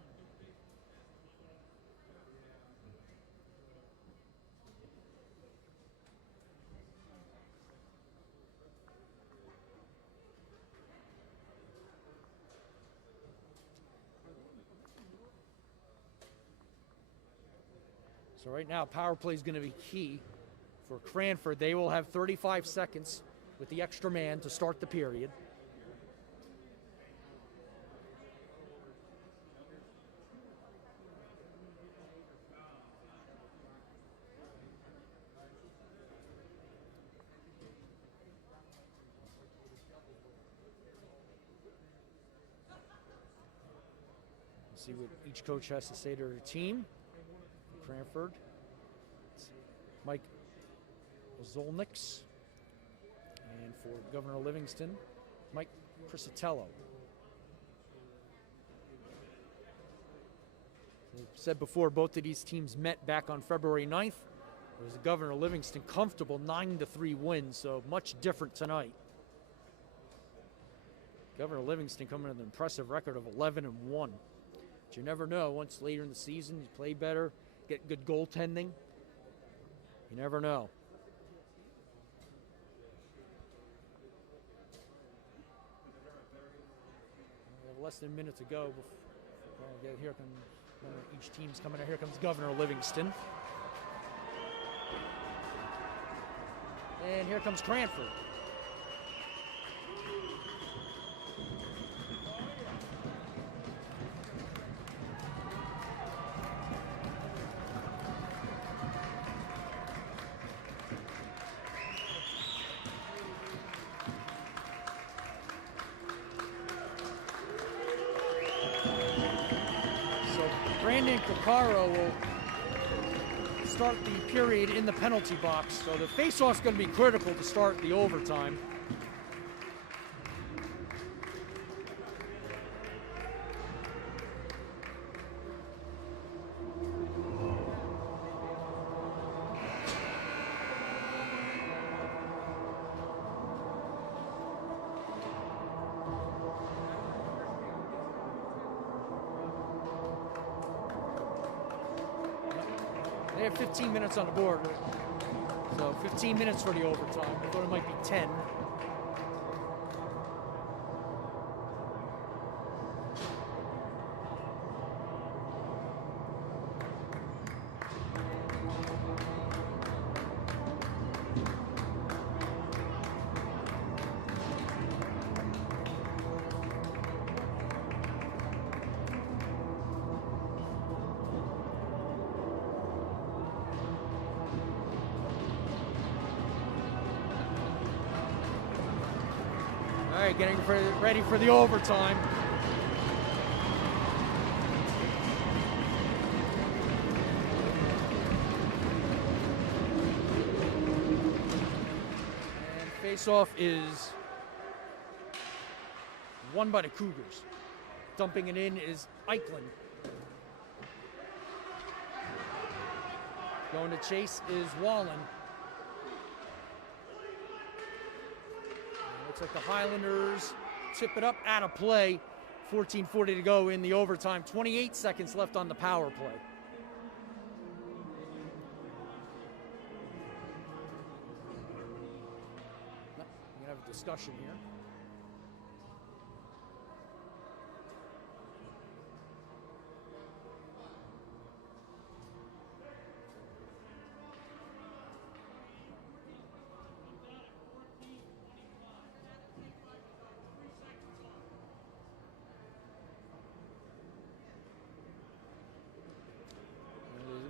So right now, power play is going to be key for Cranford. They will have 35 seconds with the extra man to start the period. Let's see what each coach has to say to their team. Cranford, it's Mike Ozolniks, and for Governor Livingston, Mike Crisatello. As I said before, both of these teams met back on February 9th. It was the Governor Livingston comfortable 9-3 win, so much different tonight. Governor Livingston coming with an impressive record of 11-1. But you never know, once later in the season, you play better, get good goaltending. You never know. We have less than a minute to go. Here comes each team's coming out. Here comes Governor Livingston. And here comes Cranford. Caro will start the period in the penalty box. So the face-off is going to be critical to start the overtime. They have 15 minutes on the board, so 15 minutes for the overtime. I thought it might be 10. All right, getting ready for the overtime. And face-off is won by the Cougars. Dumping it in is Eichlin. Going to chase is Wallen. Looks like the Highlanders tip it up out of play. 14:40 to go in the overtime. 28 seconds left on the power play. We're going to have a discussion here.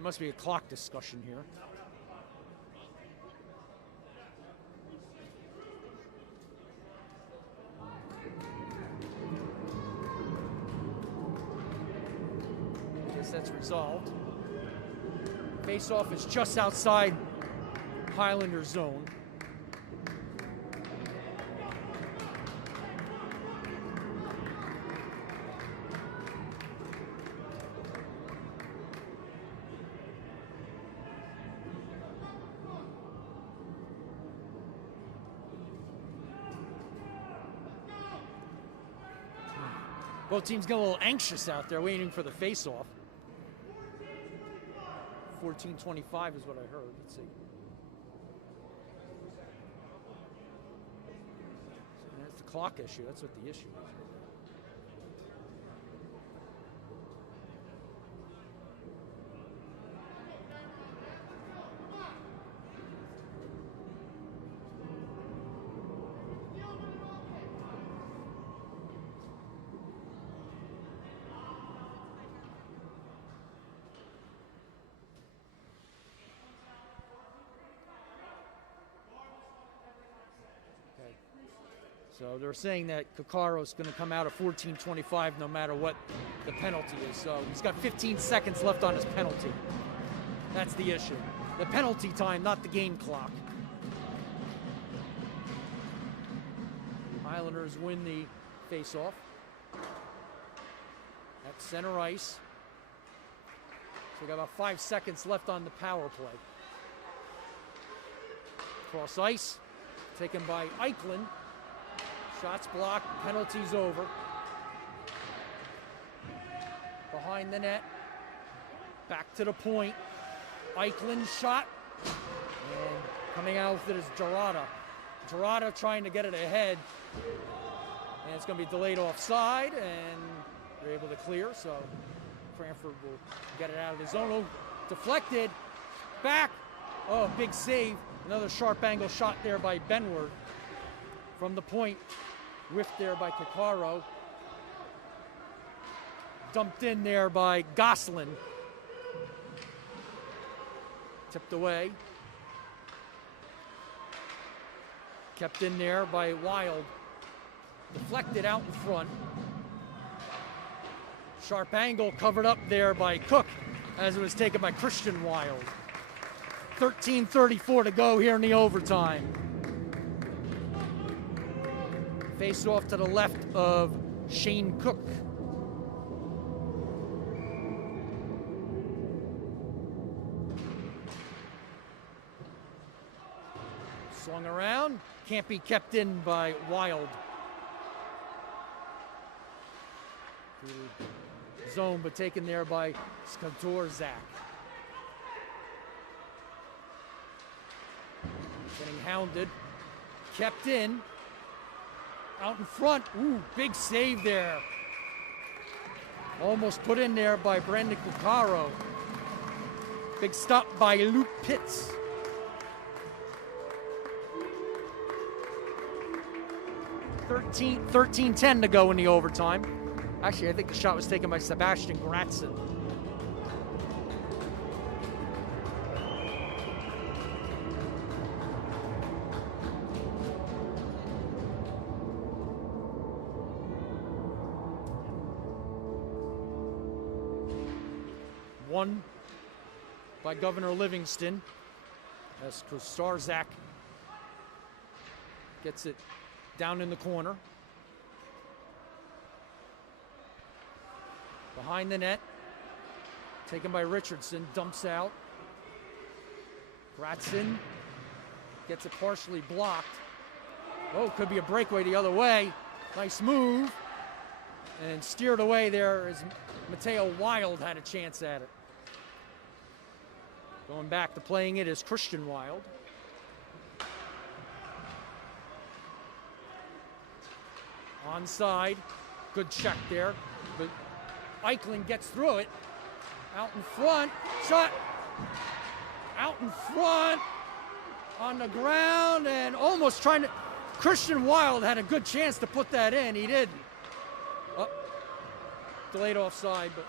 must be a clock discussion here. I guess that's resolved. Face-off is just outside Highlander zone. Both teams get a little anxious out there waiting for the face-off. 14:25 is what I heard. Let's see. So that's the clock issue. That's what the issue is. So they're saying that Kakaro's going to come out of 14:25 no matter what the penalty is. So he's got 15 seconds left on his penalty. That's the issue. The penalty time, not the game clock. Highlanders win the face-off. At center ice. So we got about 5 seconds left on the power play. Cross ice, taken by Eichlin. Shots blocked, penalties over. Behind the net, back to the point. Eichlin shot, and coming out with it is Gerada. Gerada trying to get it ahead, and it's going to be delayed offside, and they're able to clear, so CRANFORD will get it out of the zone. Oh, deflected, back. Oh, big save. Another sharp angle shot there by Benward. From the point, whiffed there by Kakaro. Dumped in there by Goslin. Tipped away. Kept in there by Wild. Deflected out in front. Sharp angle covered up there by Cook as it was taken by Christian Wild. 13:34 to go here in the overtime. Face off to the left of Shane Cook. Swung around, can't be kept in by Wild. Through zone, but taken there by Skatorzak. Getting hounded, kept in. Out in front, ooh, big save there. Almost put in there by Brendan Kakaro. Big stop by Luke Pitts. $13-10 to go in the overtime. Actually, I think the shot was taken by Sebastian Gratzen. One by Governor Livingston as Kostarzak gets it down in the corner. Behind the net, taken by Richardson, dumps out. Gratzen gets it partially blocked. Oh, could be a breakaway the other way. Nice move. And steered away there as Mateo Wild had a chance at it. Going back to playing it is Christian Wild. Onside, good check there, but Eichlin gets through it. Out in front, shot. Out in front, on the ground, and almost trying to. Christian Wild had a good chance to put that in. He didn't. Delayed offside, but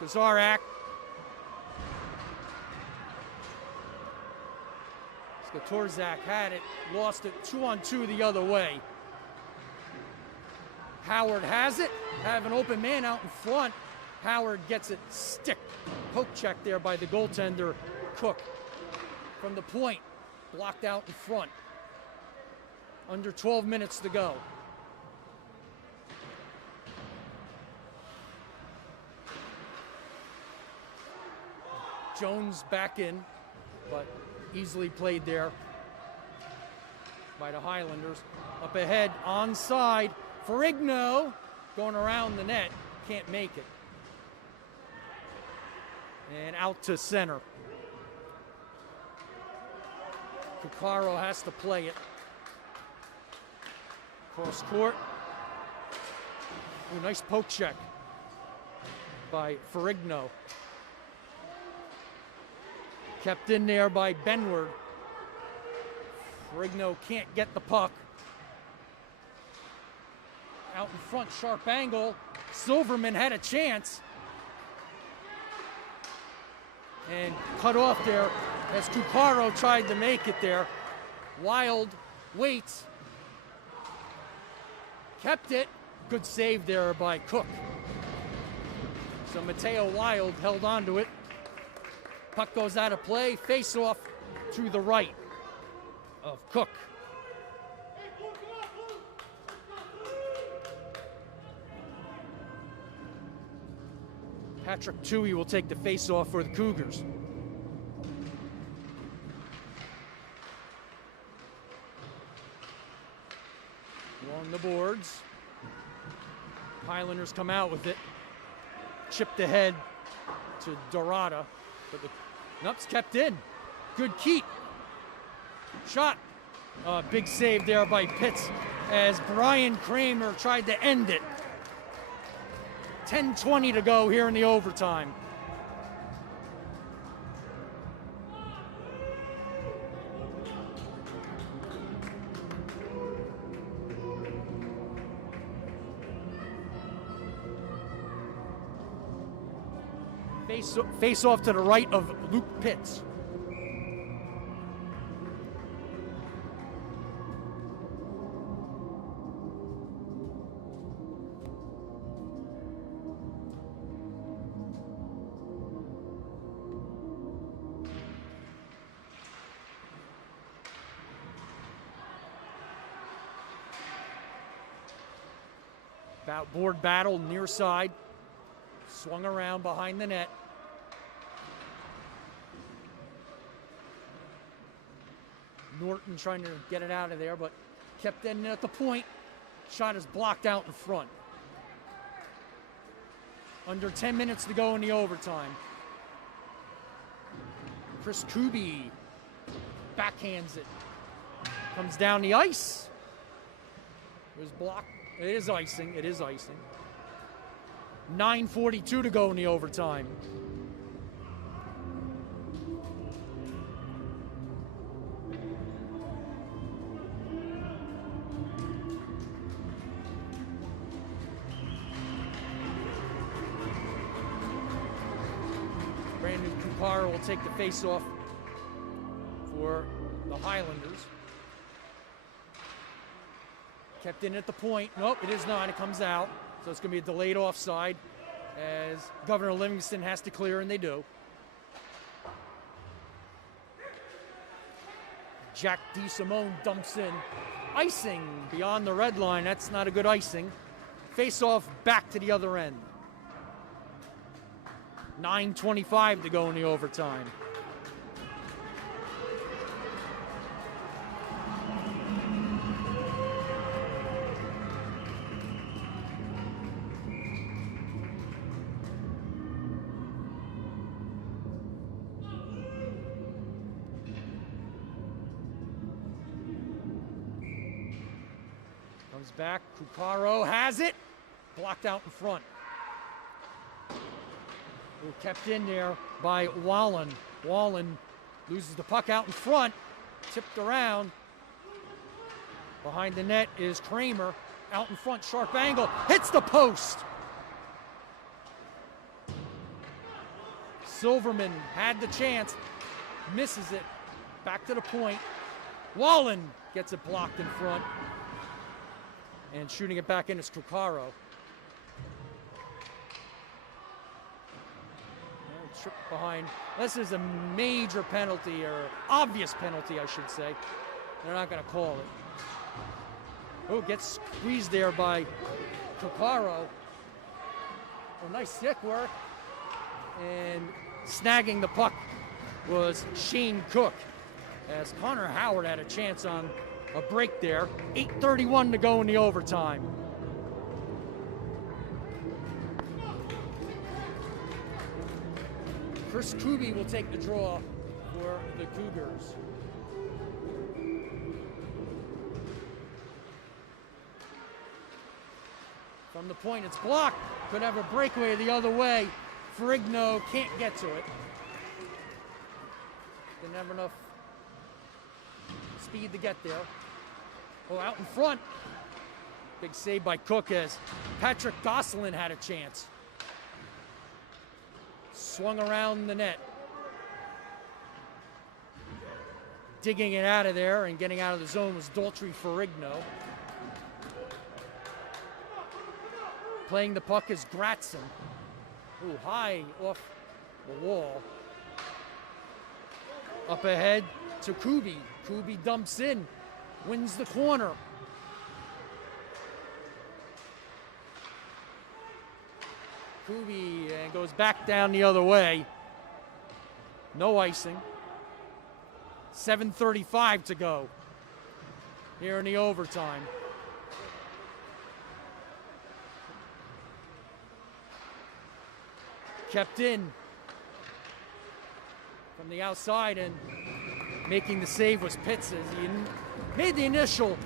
Skazarak. Skatorzak had it, lost it 2-on-2 the other way. Howard has it, have an open man out in front. Howard gets it stick. Poke check there by the goaltender, Cook. From the point, blocked out in front. Under 12 minutes to go. Jones back in, but easily played there by the Highlanders. Up ahead, onside, Ferrigno going around the net, can't make it. And out to center. Cuccaro has to play it. Cross court. Ooh, nice poke check by Ferrigno. Kept in there by Benward. Ferrigno can't get the puck. Out in front, sharp angle. Silverman had a chance. And cut off there as Cuccaro tried to make it there. Wild waits. Kept it. Good save there by Cook. So Mateo Wild held on to it. Puck goes out of play. Face off to the right of Cook. Patrick Toohey will take the face-off for the Cougars. Along the boards. Highlanders come out with it. Chipped ahead to Dorada. But the Nups kept in. Good keep. Shot. Big save there by Pitts as Brian Kramer tried to end it. 10:20 to go here in the overtime. Face off to the right of Luke Pitts. Board battle near side. Swung around behind the net. Norton trying to get it out of there, but kept in at the point. Shot is blocked out in front. Under 10 minutes to go in the overtime. Chris Kuby backhands it. Comes down the ice. It was blocked. It is icing. It is icing. 9:42 to go in the overtime. Brandon Cuccaro will take the face-off for the Highlanders. Kept in at the point. Nope, it is not. It comes out. So it's going to be a delayed offside as Governor Livingston has to clear, and they do. Jack DeSimone dumps in. Icing beyond the red line. That's not a good icing. Face off back to the other end. 9:25 to go in the overtime. Back, Cuccaro has it, blocked out in front. Kept in there by Wallen. Wallen loses the puck out in front, tipped around. Behind the net is Kramer, out in front, sharp angle, hits the post. Silverman had the chance, misses it. Back to the point. Wallen gets it blocked in front. And shooting it back in is Cuccaro. Trip behind. This is a major penalty, or obvious penalty, I should say. They're not going to call it. Oh, gets squeezed there by Cuccaro. Oh, nice stick work. And snagging the puck was Shane Cook, as Connor Howard had a chance on a break there. 8:31 to go in the overtime. Chris Kuby will take the draw for the Cougars. From the point, it's blocked. Could have a breakaway the other way. Ferrigno can't get to it. Didn't have enough speed to get there. Oh, out in front. Big save by Cook, as Patrick Gosselin had a chance. Swung around the net. Digging it out of there and getting out of the zone was Daltrey Ferrigno. Playing the puck is Gratson. Ooh, high off the wall. Up ahead to Kuby. Kuby dumps in, wins the corner. Kuby and goes back down the other way. No icing. 7:35 to go here in the overtime. Kept in from the outside, and making the save was Pitts, as he made the initial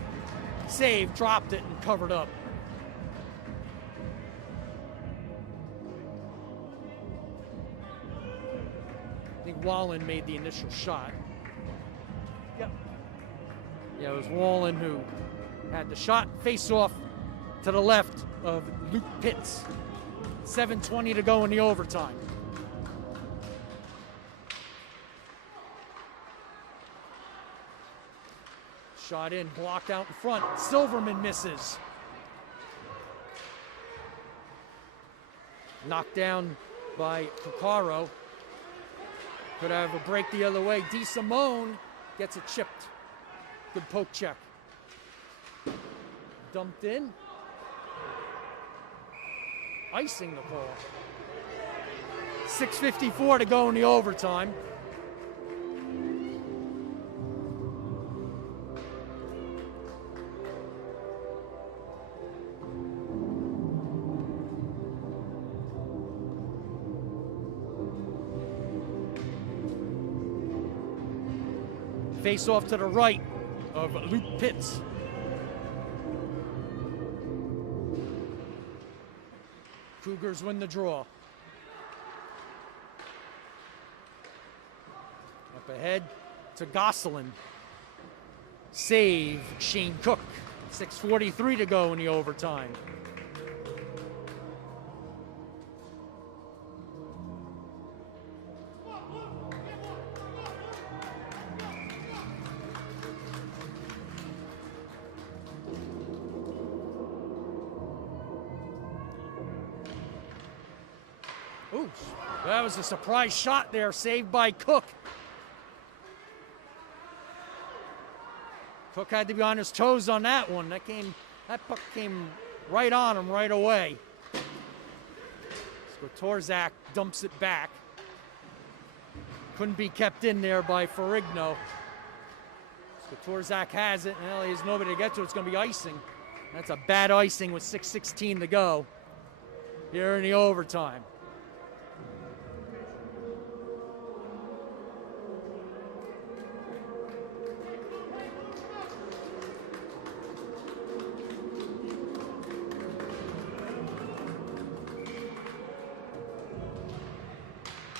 save, dropped it, and covered up. I think Wallen made the initial shot. Yep. Yeah, it was Wallen who had the shot. Face off to the left of Luke Pitts. 7:20 to go in the overtime. Shot in, blocked out in front. Silverman misses. Knocked down by Cuccaro. Could have a break the other way. DeSimone gets it chipped. Good poke check. Dumped in. Icing the call. 6:54 to go in the overtime. Face off to the right of Luke Pitts. Cougars win the draw. Up ahead to Gosselin. Save Shane Cook. 6:43 to go in the overtime. Ooh, that was a surprise shot there, saved by Cook. Cook had to be on his toes on that one. That puck came right on him right away. Skotorzak dumps it back. Couldn't be kept in there by Ferrigno. Skotorzak has it. Well, he has nobody to get to. It's going to be icing. That's a bad icing with 6:16 to go here in the overtime.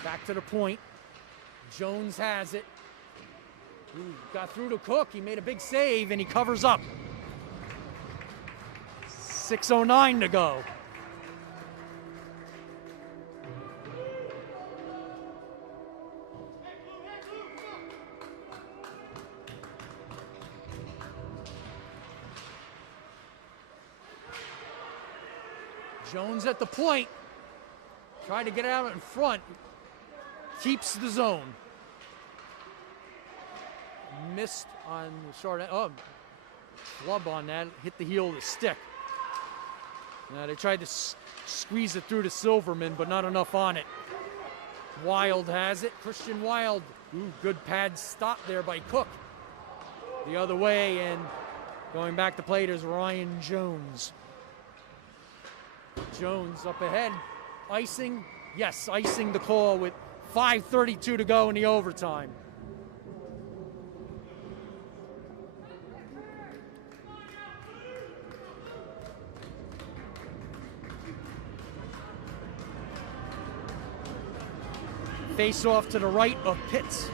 Back to the point. Jones has it. Ooh, got through to Cook. He made a big save, and he covers up. 6:09 to go. Jones at the point. Trying to get out in front. Keeps the zone. Missed on the short end. Oh, club on that. Hit the heel of the stick. They tried to squeeze it through to Silverman, but not enough on it. Wild has it. Christian Wild. Ooh, good pad stop there by Cook. The other way, and going back to plate is Ryan Jones. Jones up ahead. Icing. Yes, icing the call with 5:32 to go in the overtime. Face off to the right of Pitts.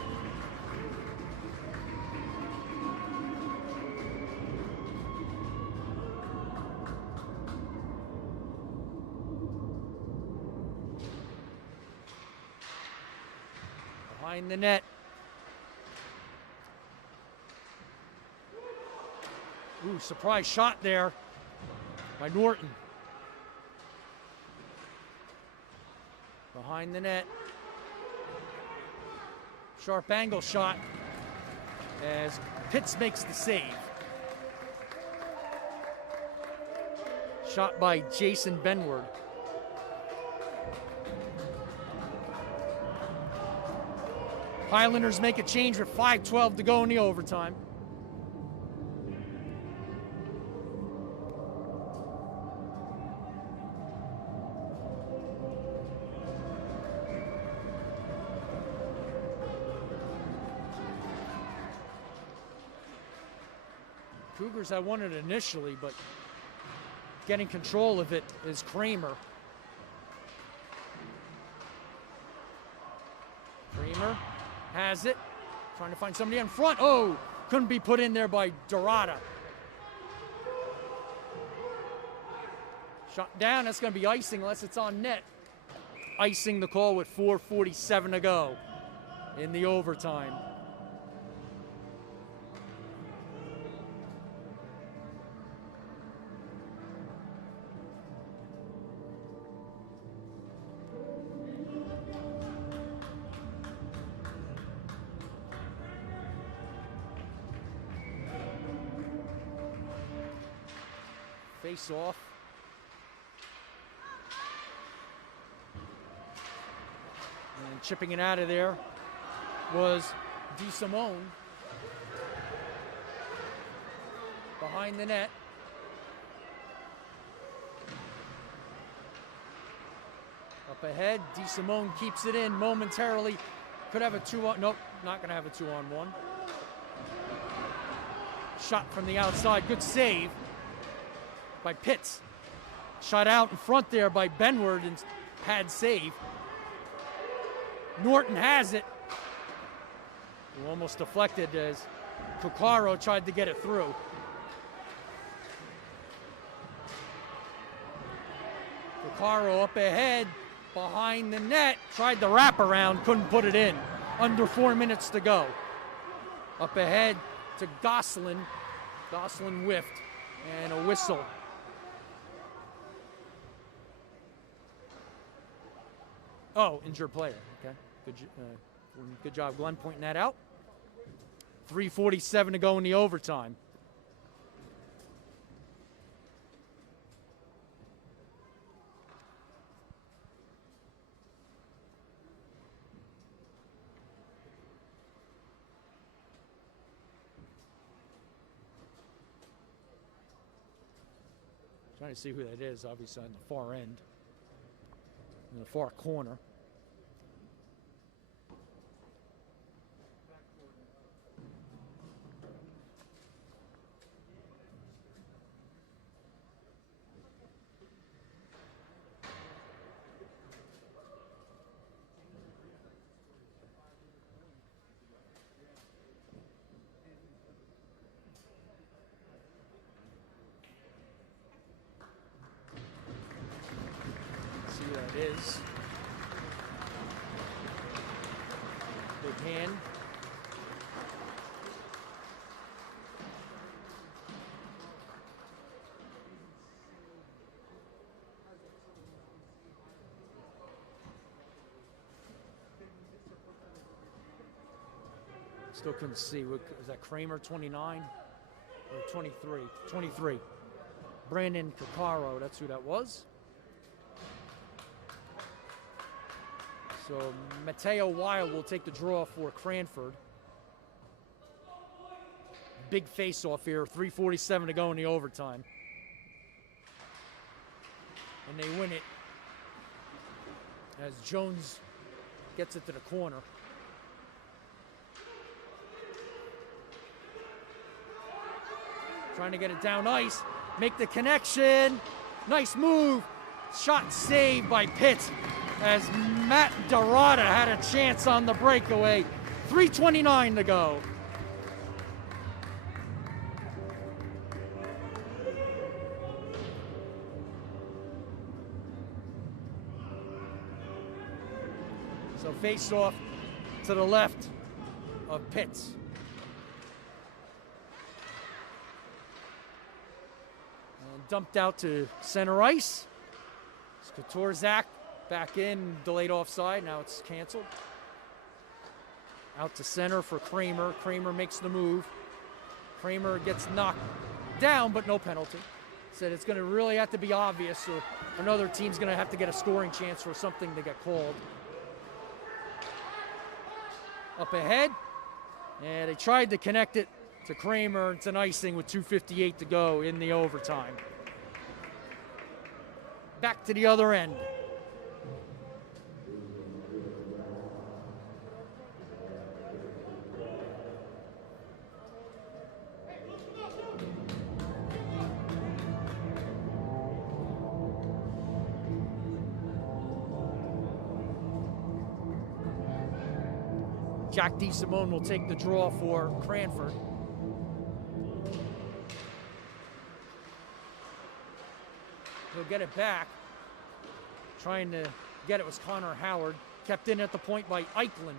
Behind the net. Ooh, surprise shot there by Norton. Behind the net. Sharp angle shot as Pitts makes the save. Shot by Jason Benward. Highlanders make a change with 5:12 to go in the overtime. Cougars had won it initially, but getting control of it is Kramer. Kramer has it, trying to find somebody in front. Oh, couldn't be put in there by Dorada. Shot down, that's gonna be icing unless it's on net. Icing the call with 4:47 to go in the overtime. Face off. And chipping it out of there was DeSimone. Behind the net. Up ahead, DeSimone keeps it in momentarily. Could have a 2-on, nope, not gonna have a 2-on-1. Shot from the outside, good save by Pitts. Shot out in front there by Benward and pad save. Norton has it. Almost deflected as Cuccaro tried to get it through. Cuccaro up ahead, behind the net, tried the wraparound, couldn't put it in. Under 4 minutes to go. Up ahead to Gosselin. Gosselin whiffed, and a whistle. Oh, injured player. Okay, good job, Glenn, pointing that out. 3:47 to go in the overtime. Trying to see who that is, obviously on the far end, in the far corner. Is big hand. Still couldn't see. Is that Kramer 29 or 23? 23. Brandon Caccaro, that's who that was. So Mateo Wild will take the draw for Cranford. Big face-off here, 3:47 to go in the overtime. And they win it as Jones gets it to the corner. Trying to get it down ice, make the connection. Nice move. Shot saved by Pitts as Matt Dorada had a chance on the breakaway. 3:29 to go. So face off to the left of Pitts. And dumped out to center ice. Skatorzak back in, delayed offside. Now it's canceled. Out to center for Kramer. Kramer makes the move. Kramer gets knocked down, but no penalty. Said it's going to really have to be obvious, or another team's going to have to get a scoring chance for something to get called. Up ahead, and they tried to connect it to Kramer. It's an icing with 2:58 to go in the overtime. Back to the other end. Jack DeSimone will take the draw for Cranford. He'll get it back. Trying to get it was Connor Howard. Kept in at the point by Eichlin.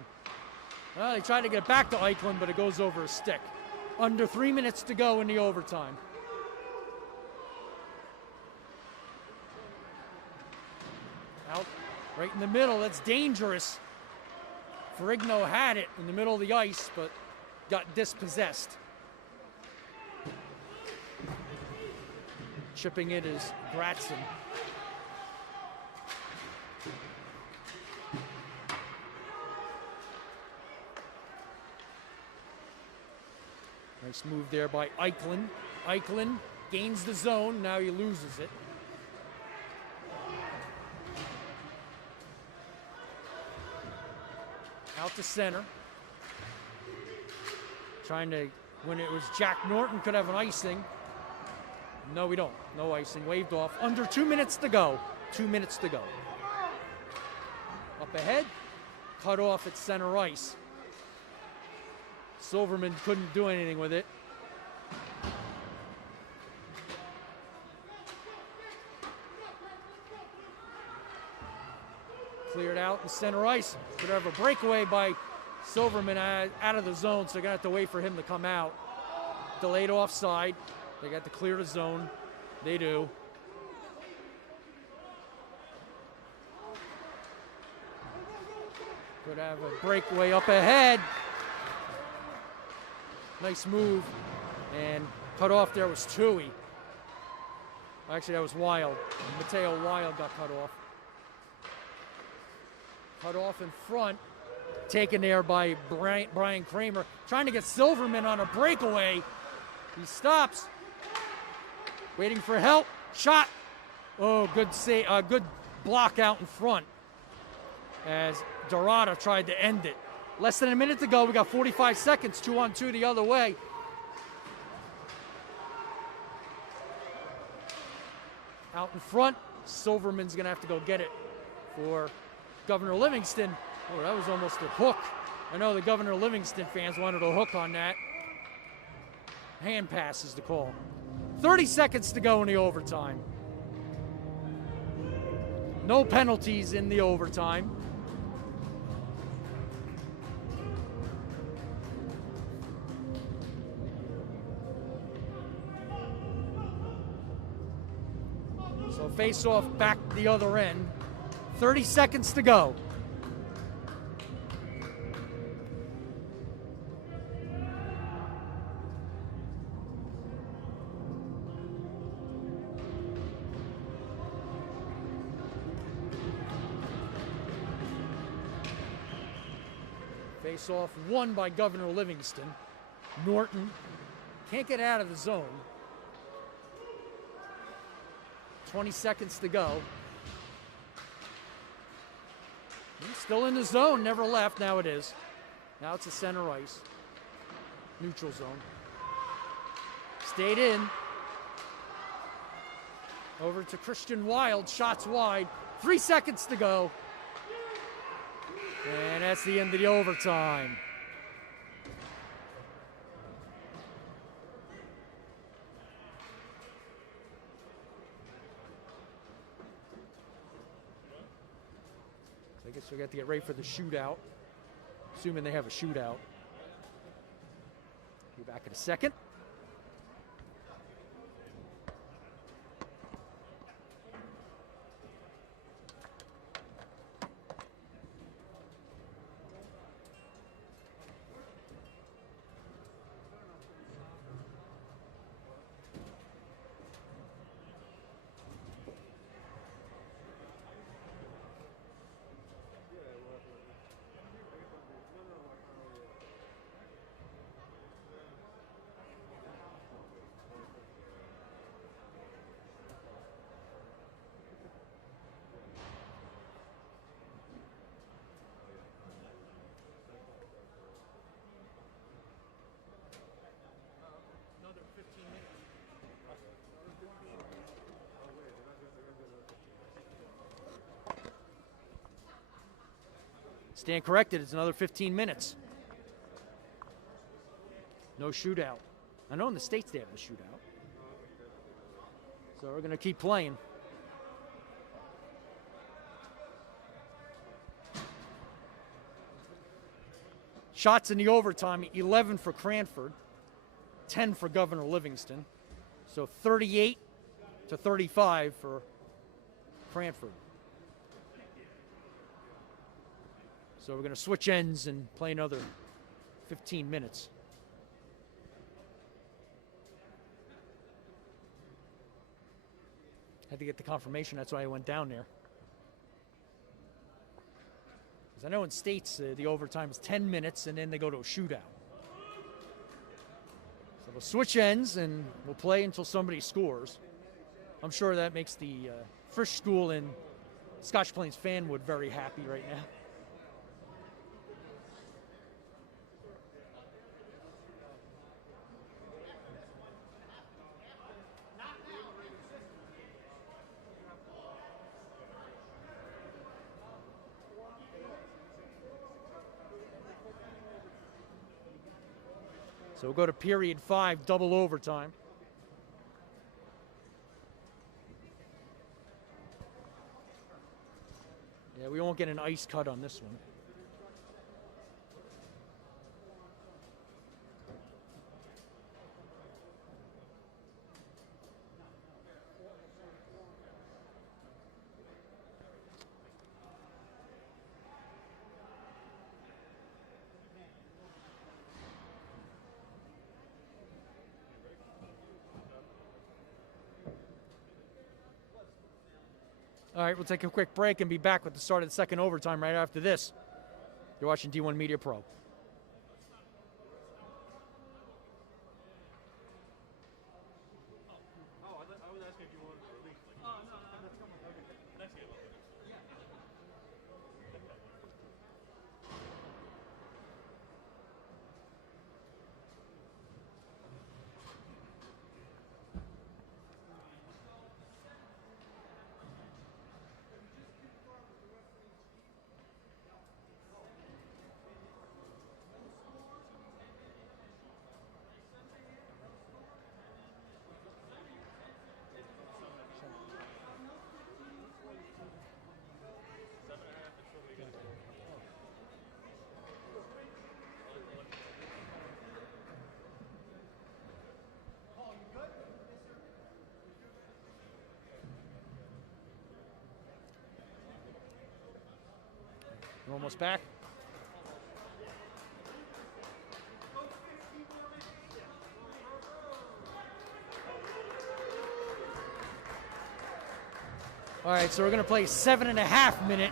Well, they tried to get it back to Eichlin, but it goes over a stick. Under 3 minutes to go in the overtime. Out right in the middle, that's dangerous. Ferrigno had it in the middle of the ice, but got dispossessed. Chipping it is Gratson. Nice move there by Eichlin. Eichlin gains the zone, now he loses it. Out to center. Trying to, when it was Jack Norton, could have an icing. No, we don't. No icing. Waved off. Under 2 minutes to go. 2 minutes to go. Up ahead. Cut off at center ice. Silverman couldn't do anything with it. Cleared out in center ice. Could have a breakaway by Silverman out of the zone, so they're going to have to wait for him to come out. Delayed offside. They got to clear the zone. They do. Could have a breakaway up ahead. Nice move. And cut off there was Tui. Actually, that was Wild. Mateo Wild got cut off. Cut off in front. Taken there by Brian Kramer. Trying to get Silverman on a breakaway. He stops. Waiting for help. Shot. Oh, good save. Good block out in front. As Dorada tried to end it. Less than a minute to go. We got 45 seconds. 2-on-2 the other way. Out in front. Silverman's going to have to go get it for Governor Livingston. Oh, that was almost a hook. I know the Governor Livingston fans wanted a hook on that. Hand pass is the call. 30 seconds to go in the overtime. No penalties in the overtime. So face off back the other end. 30 seconds to go. Face off won by Governor Livingston. Norton can't get out of the zone. 20 seconds to go. He's still in the zone, never left. Now it is. Now it's a center ice. Neutral zone. Stayed in. Over to Christian Wild. Shots wide. 3 seconds to go. And that's the end of the overtime. I guess we got to get ready for the shootout. Assuming they have a shootout. Be back in a second. Stand corrected, it's another 15 minutes. No shootout. I know in the States they have the shootout. So we're going to keep playing. Shots in the overtime, 11 for CRANFORD, 10 for Governor Livingston. So 38 to 35 for CRANFORD. So we're going to switch ends and play another 15 minutes. Had to get the confirmation, that's why I went down there. Because I know in States the overtime is 10 minutes and then they go to a shootout. So we'll switch ends and we'll play until somebody scores. I'm sure that makes the Frisch School in Scotch Plains Fanwood very happy right now. So we'll go to period 5, double overtime. Yeah, we won't get an ice cut on this one. All right, we'll take a quick break and be back with the start of the second overtime right after this. You're watching D1 Media Pro. We're almost back. All right, so we're going to play 7.5-minute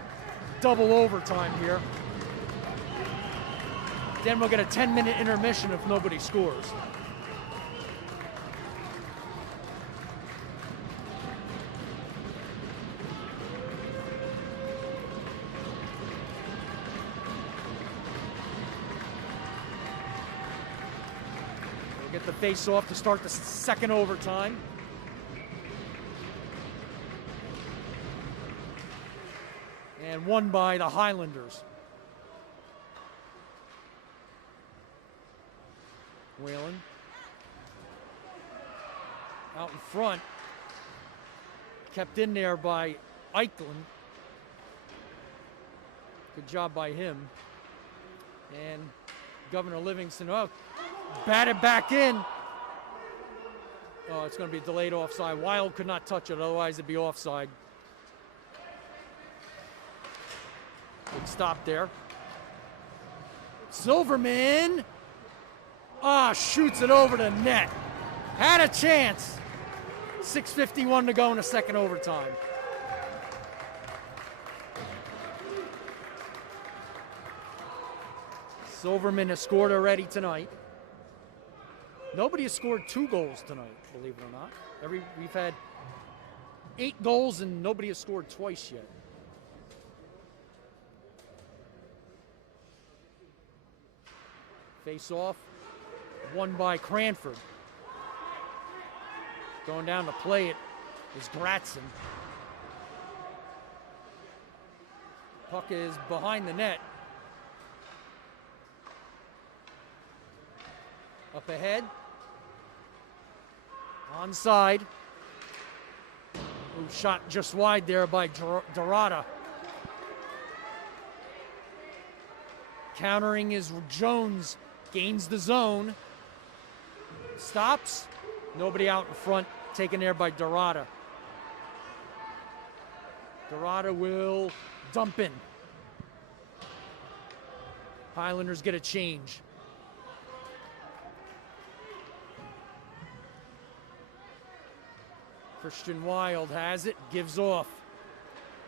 double overtime here. Then we'll get a 10-minute intermission if nobody scores. We'll get the face-off to start the second overtime. And won by the Highlanders. Whalen out in front, kept in there by Eichlin. Good job by him. And Governor Livingston, batted back in. Oh, it's going to be delayed offside. Wild could not touch it, otherwise it'd be offside. Good stop there. Silverman. Shoots it over the net. Had a chance. 6:51 to go in the second overtime. Silverman has scored already tonight. Nobody has scored 2 goals tonight, believe it or not. We've had 8 goals and nobody has scored twice yet. Face off. Won by Cranford. Going down to play it is Gratson. Puck is behind the net. Up ahead. Onside. Ooh, shot just wide there by Dorada. Countering is Jones. Gains the zone. Stops. Nobody out in front. Taken there by Dorada. Dorada will dump in. Highlanders get a change. Christian Wild has it. Gives off.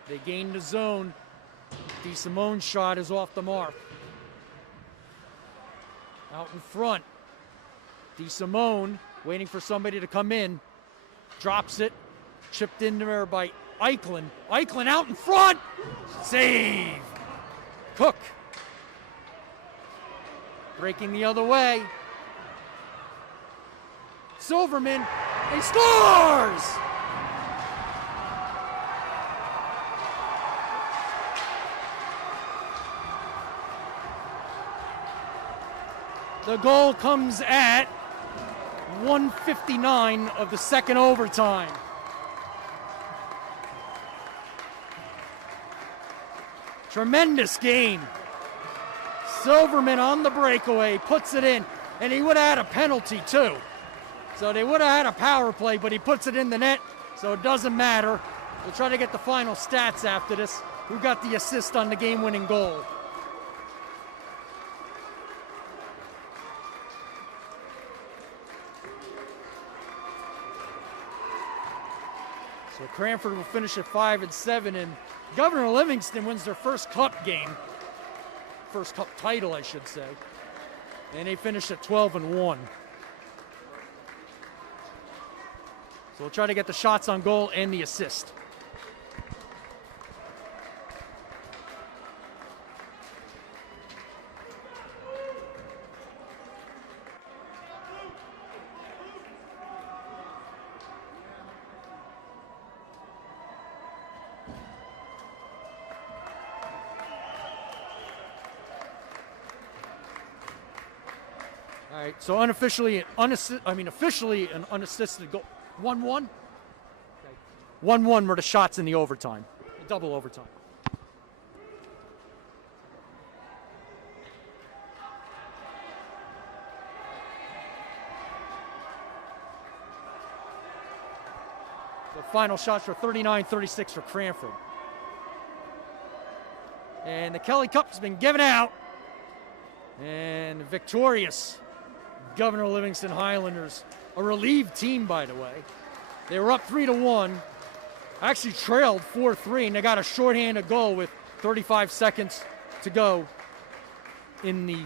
They gain the zone. DeSimone's shot is off the mark. Out in front. DeSimone waiting for somebody to come in. Drops it. Chipped in there by Eichlin. Eichlin out in front. Save. Cook. Breaking the other way. Silverman. He scores! The goal comes at 1:59 of the second overtime. Tremendous game. Silverman on the breakaway, puts it in, and he would have had a penalty too. So they would have had a power play, but he puts it in the net, so it doesn't matter. We'll try to get the final stats after this. Who got the assist on the game-winning goal? So Cranford will finish at 5-7, and Governor Livingston wins their first cup game. First cup title, I should say. And they finish at 12-1. So we'll try to get the shots on goal and the assist. All right, so officially an unassisted goal. 1-1? 1-1 were the shots in the overtime, double overtime. The final shots were 39-36 for Cranford. And the Kelly Cup has been given out. And victorious Governor Livingston Highlanders, a relieved team, by the way. They were up 3-1, actually trailed 4-3, and they got a shorthanded goal with 35 seconds to go in the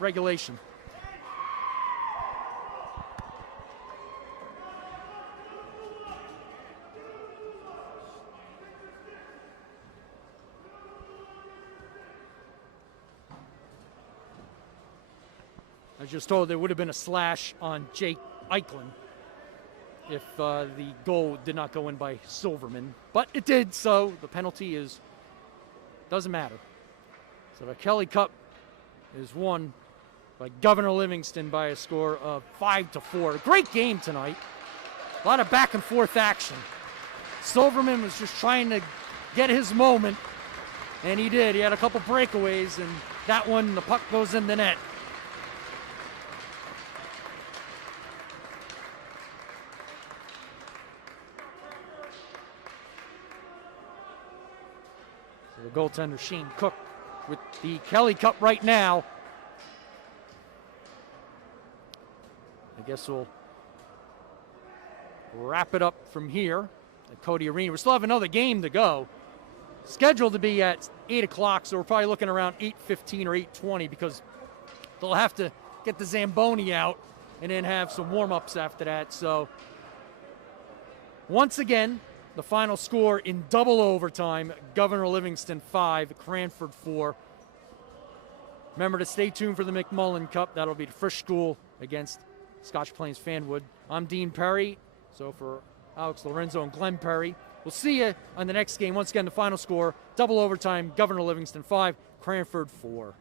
regulation. I was just told there would have been a slash on Jake Eichlin if the goal did not go in by Silverman, but it did, so the penalty doesn't matter. So the Kelly Cup is won by Governor Livingston by a score of 5-4. Great game tonight. A lot of back and forth action. Silverman was just trying to get his moment, and he did. He had a couple breakaways, and that one, the puck goes in the net. So the goaltender, Shane Cook, with the Kelly Cup right now. I guess we'll wrap it up from here at Cody Arena. We still have another game to go. Scheduled to be at 8 o'clock, so we're probably looking around 8:15 or 8:20 because they'll have to get the Zamboni out and then have some warm-ups after that. So once again, the final score in double overtime, Governor Livingston 5, CRANFORD 4. Remember to stay tuned for the McMullen Cup. That'll be the Frisch School against Scotch Plains Fanwood. I'm Dean Perry. So for Alex Lorenzo and Glenn Perry, we'll see you on the next game. Once again, the final score, double overtime, Governor Livingston 5, CRANFORD 4.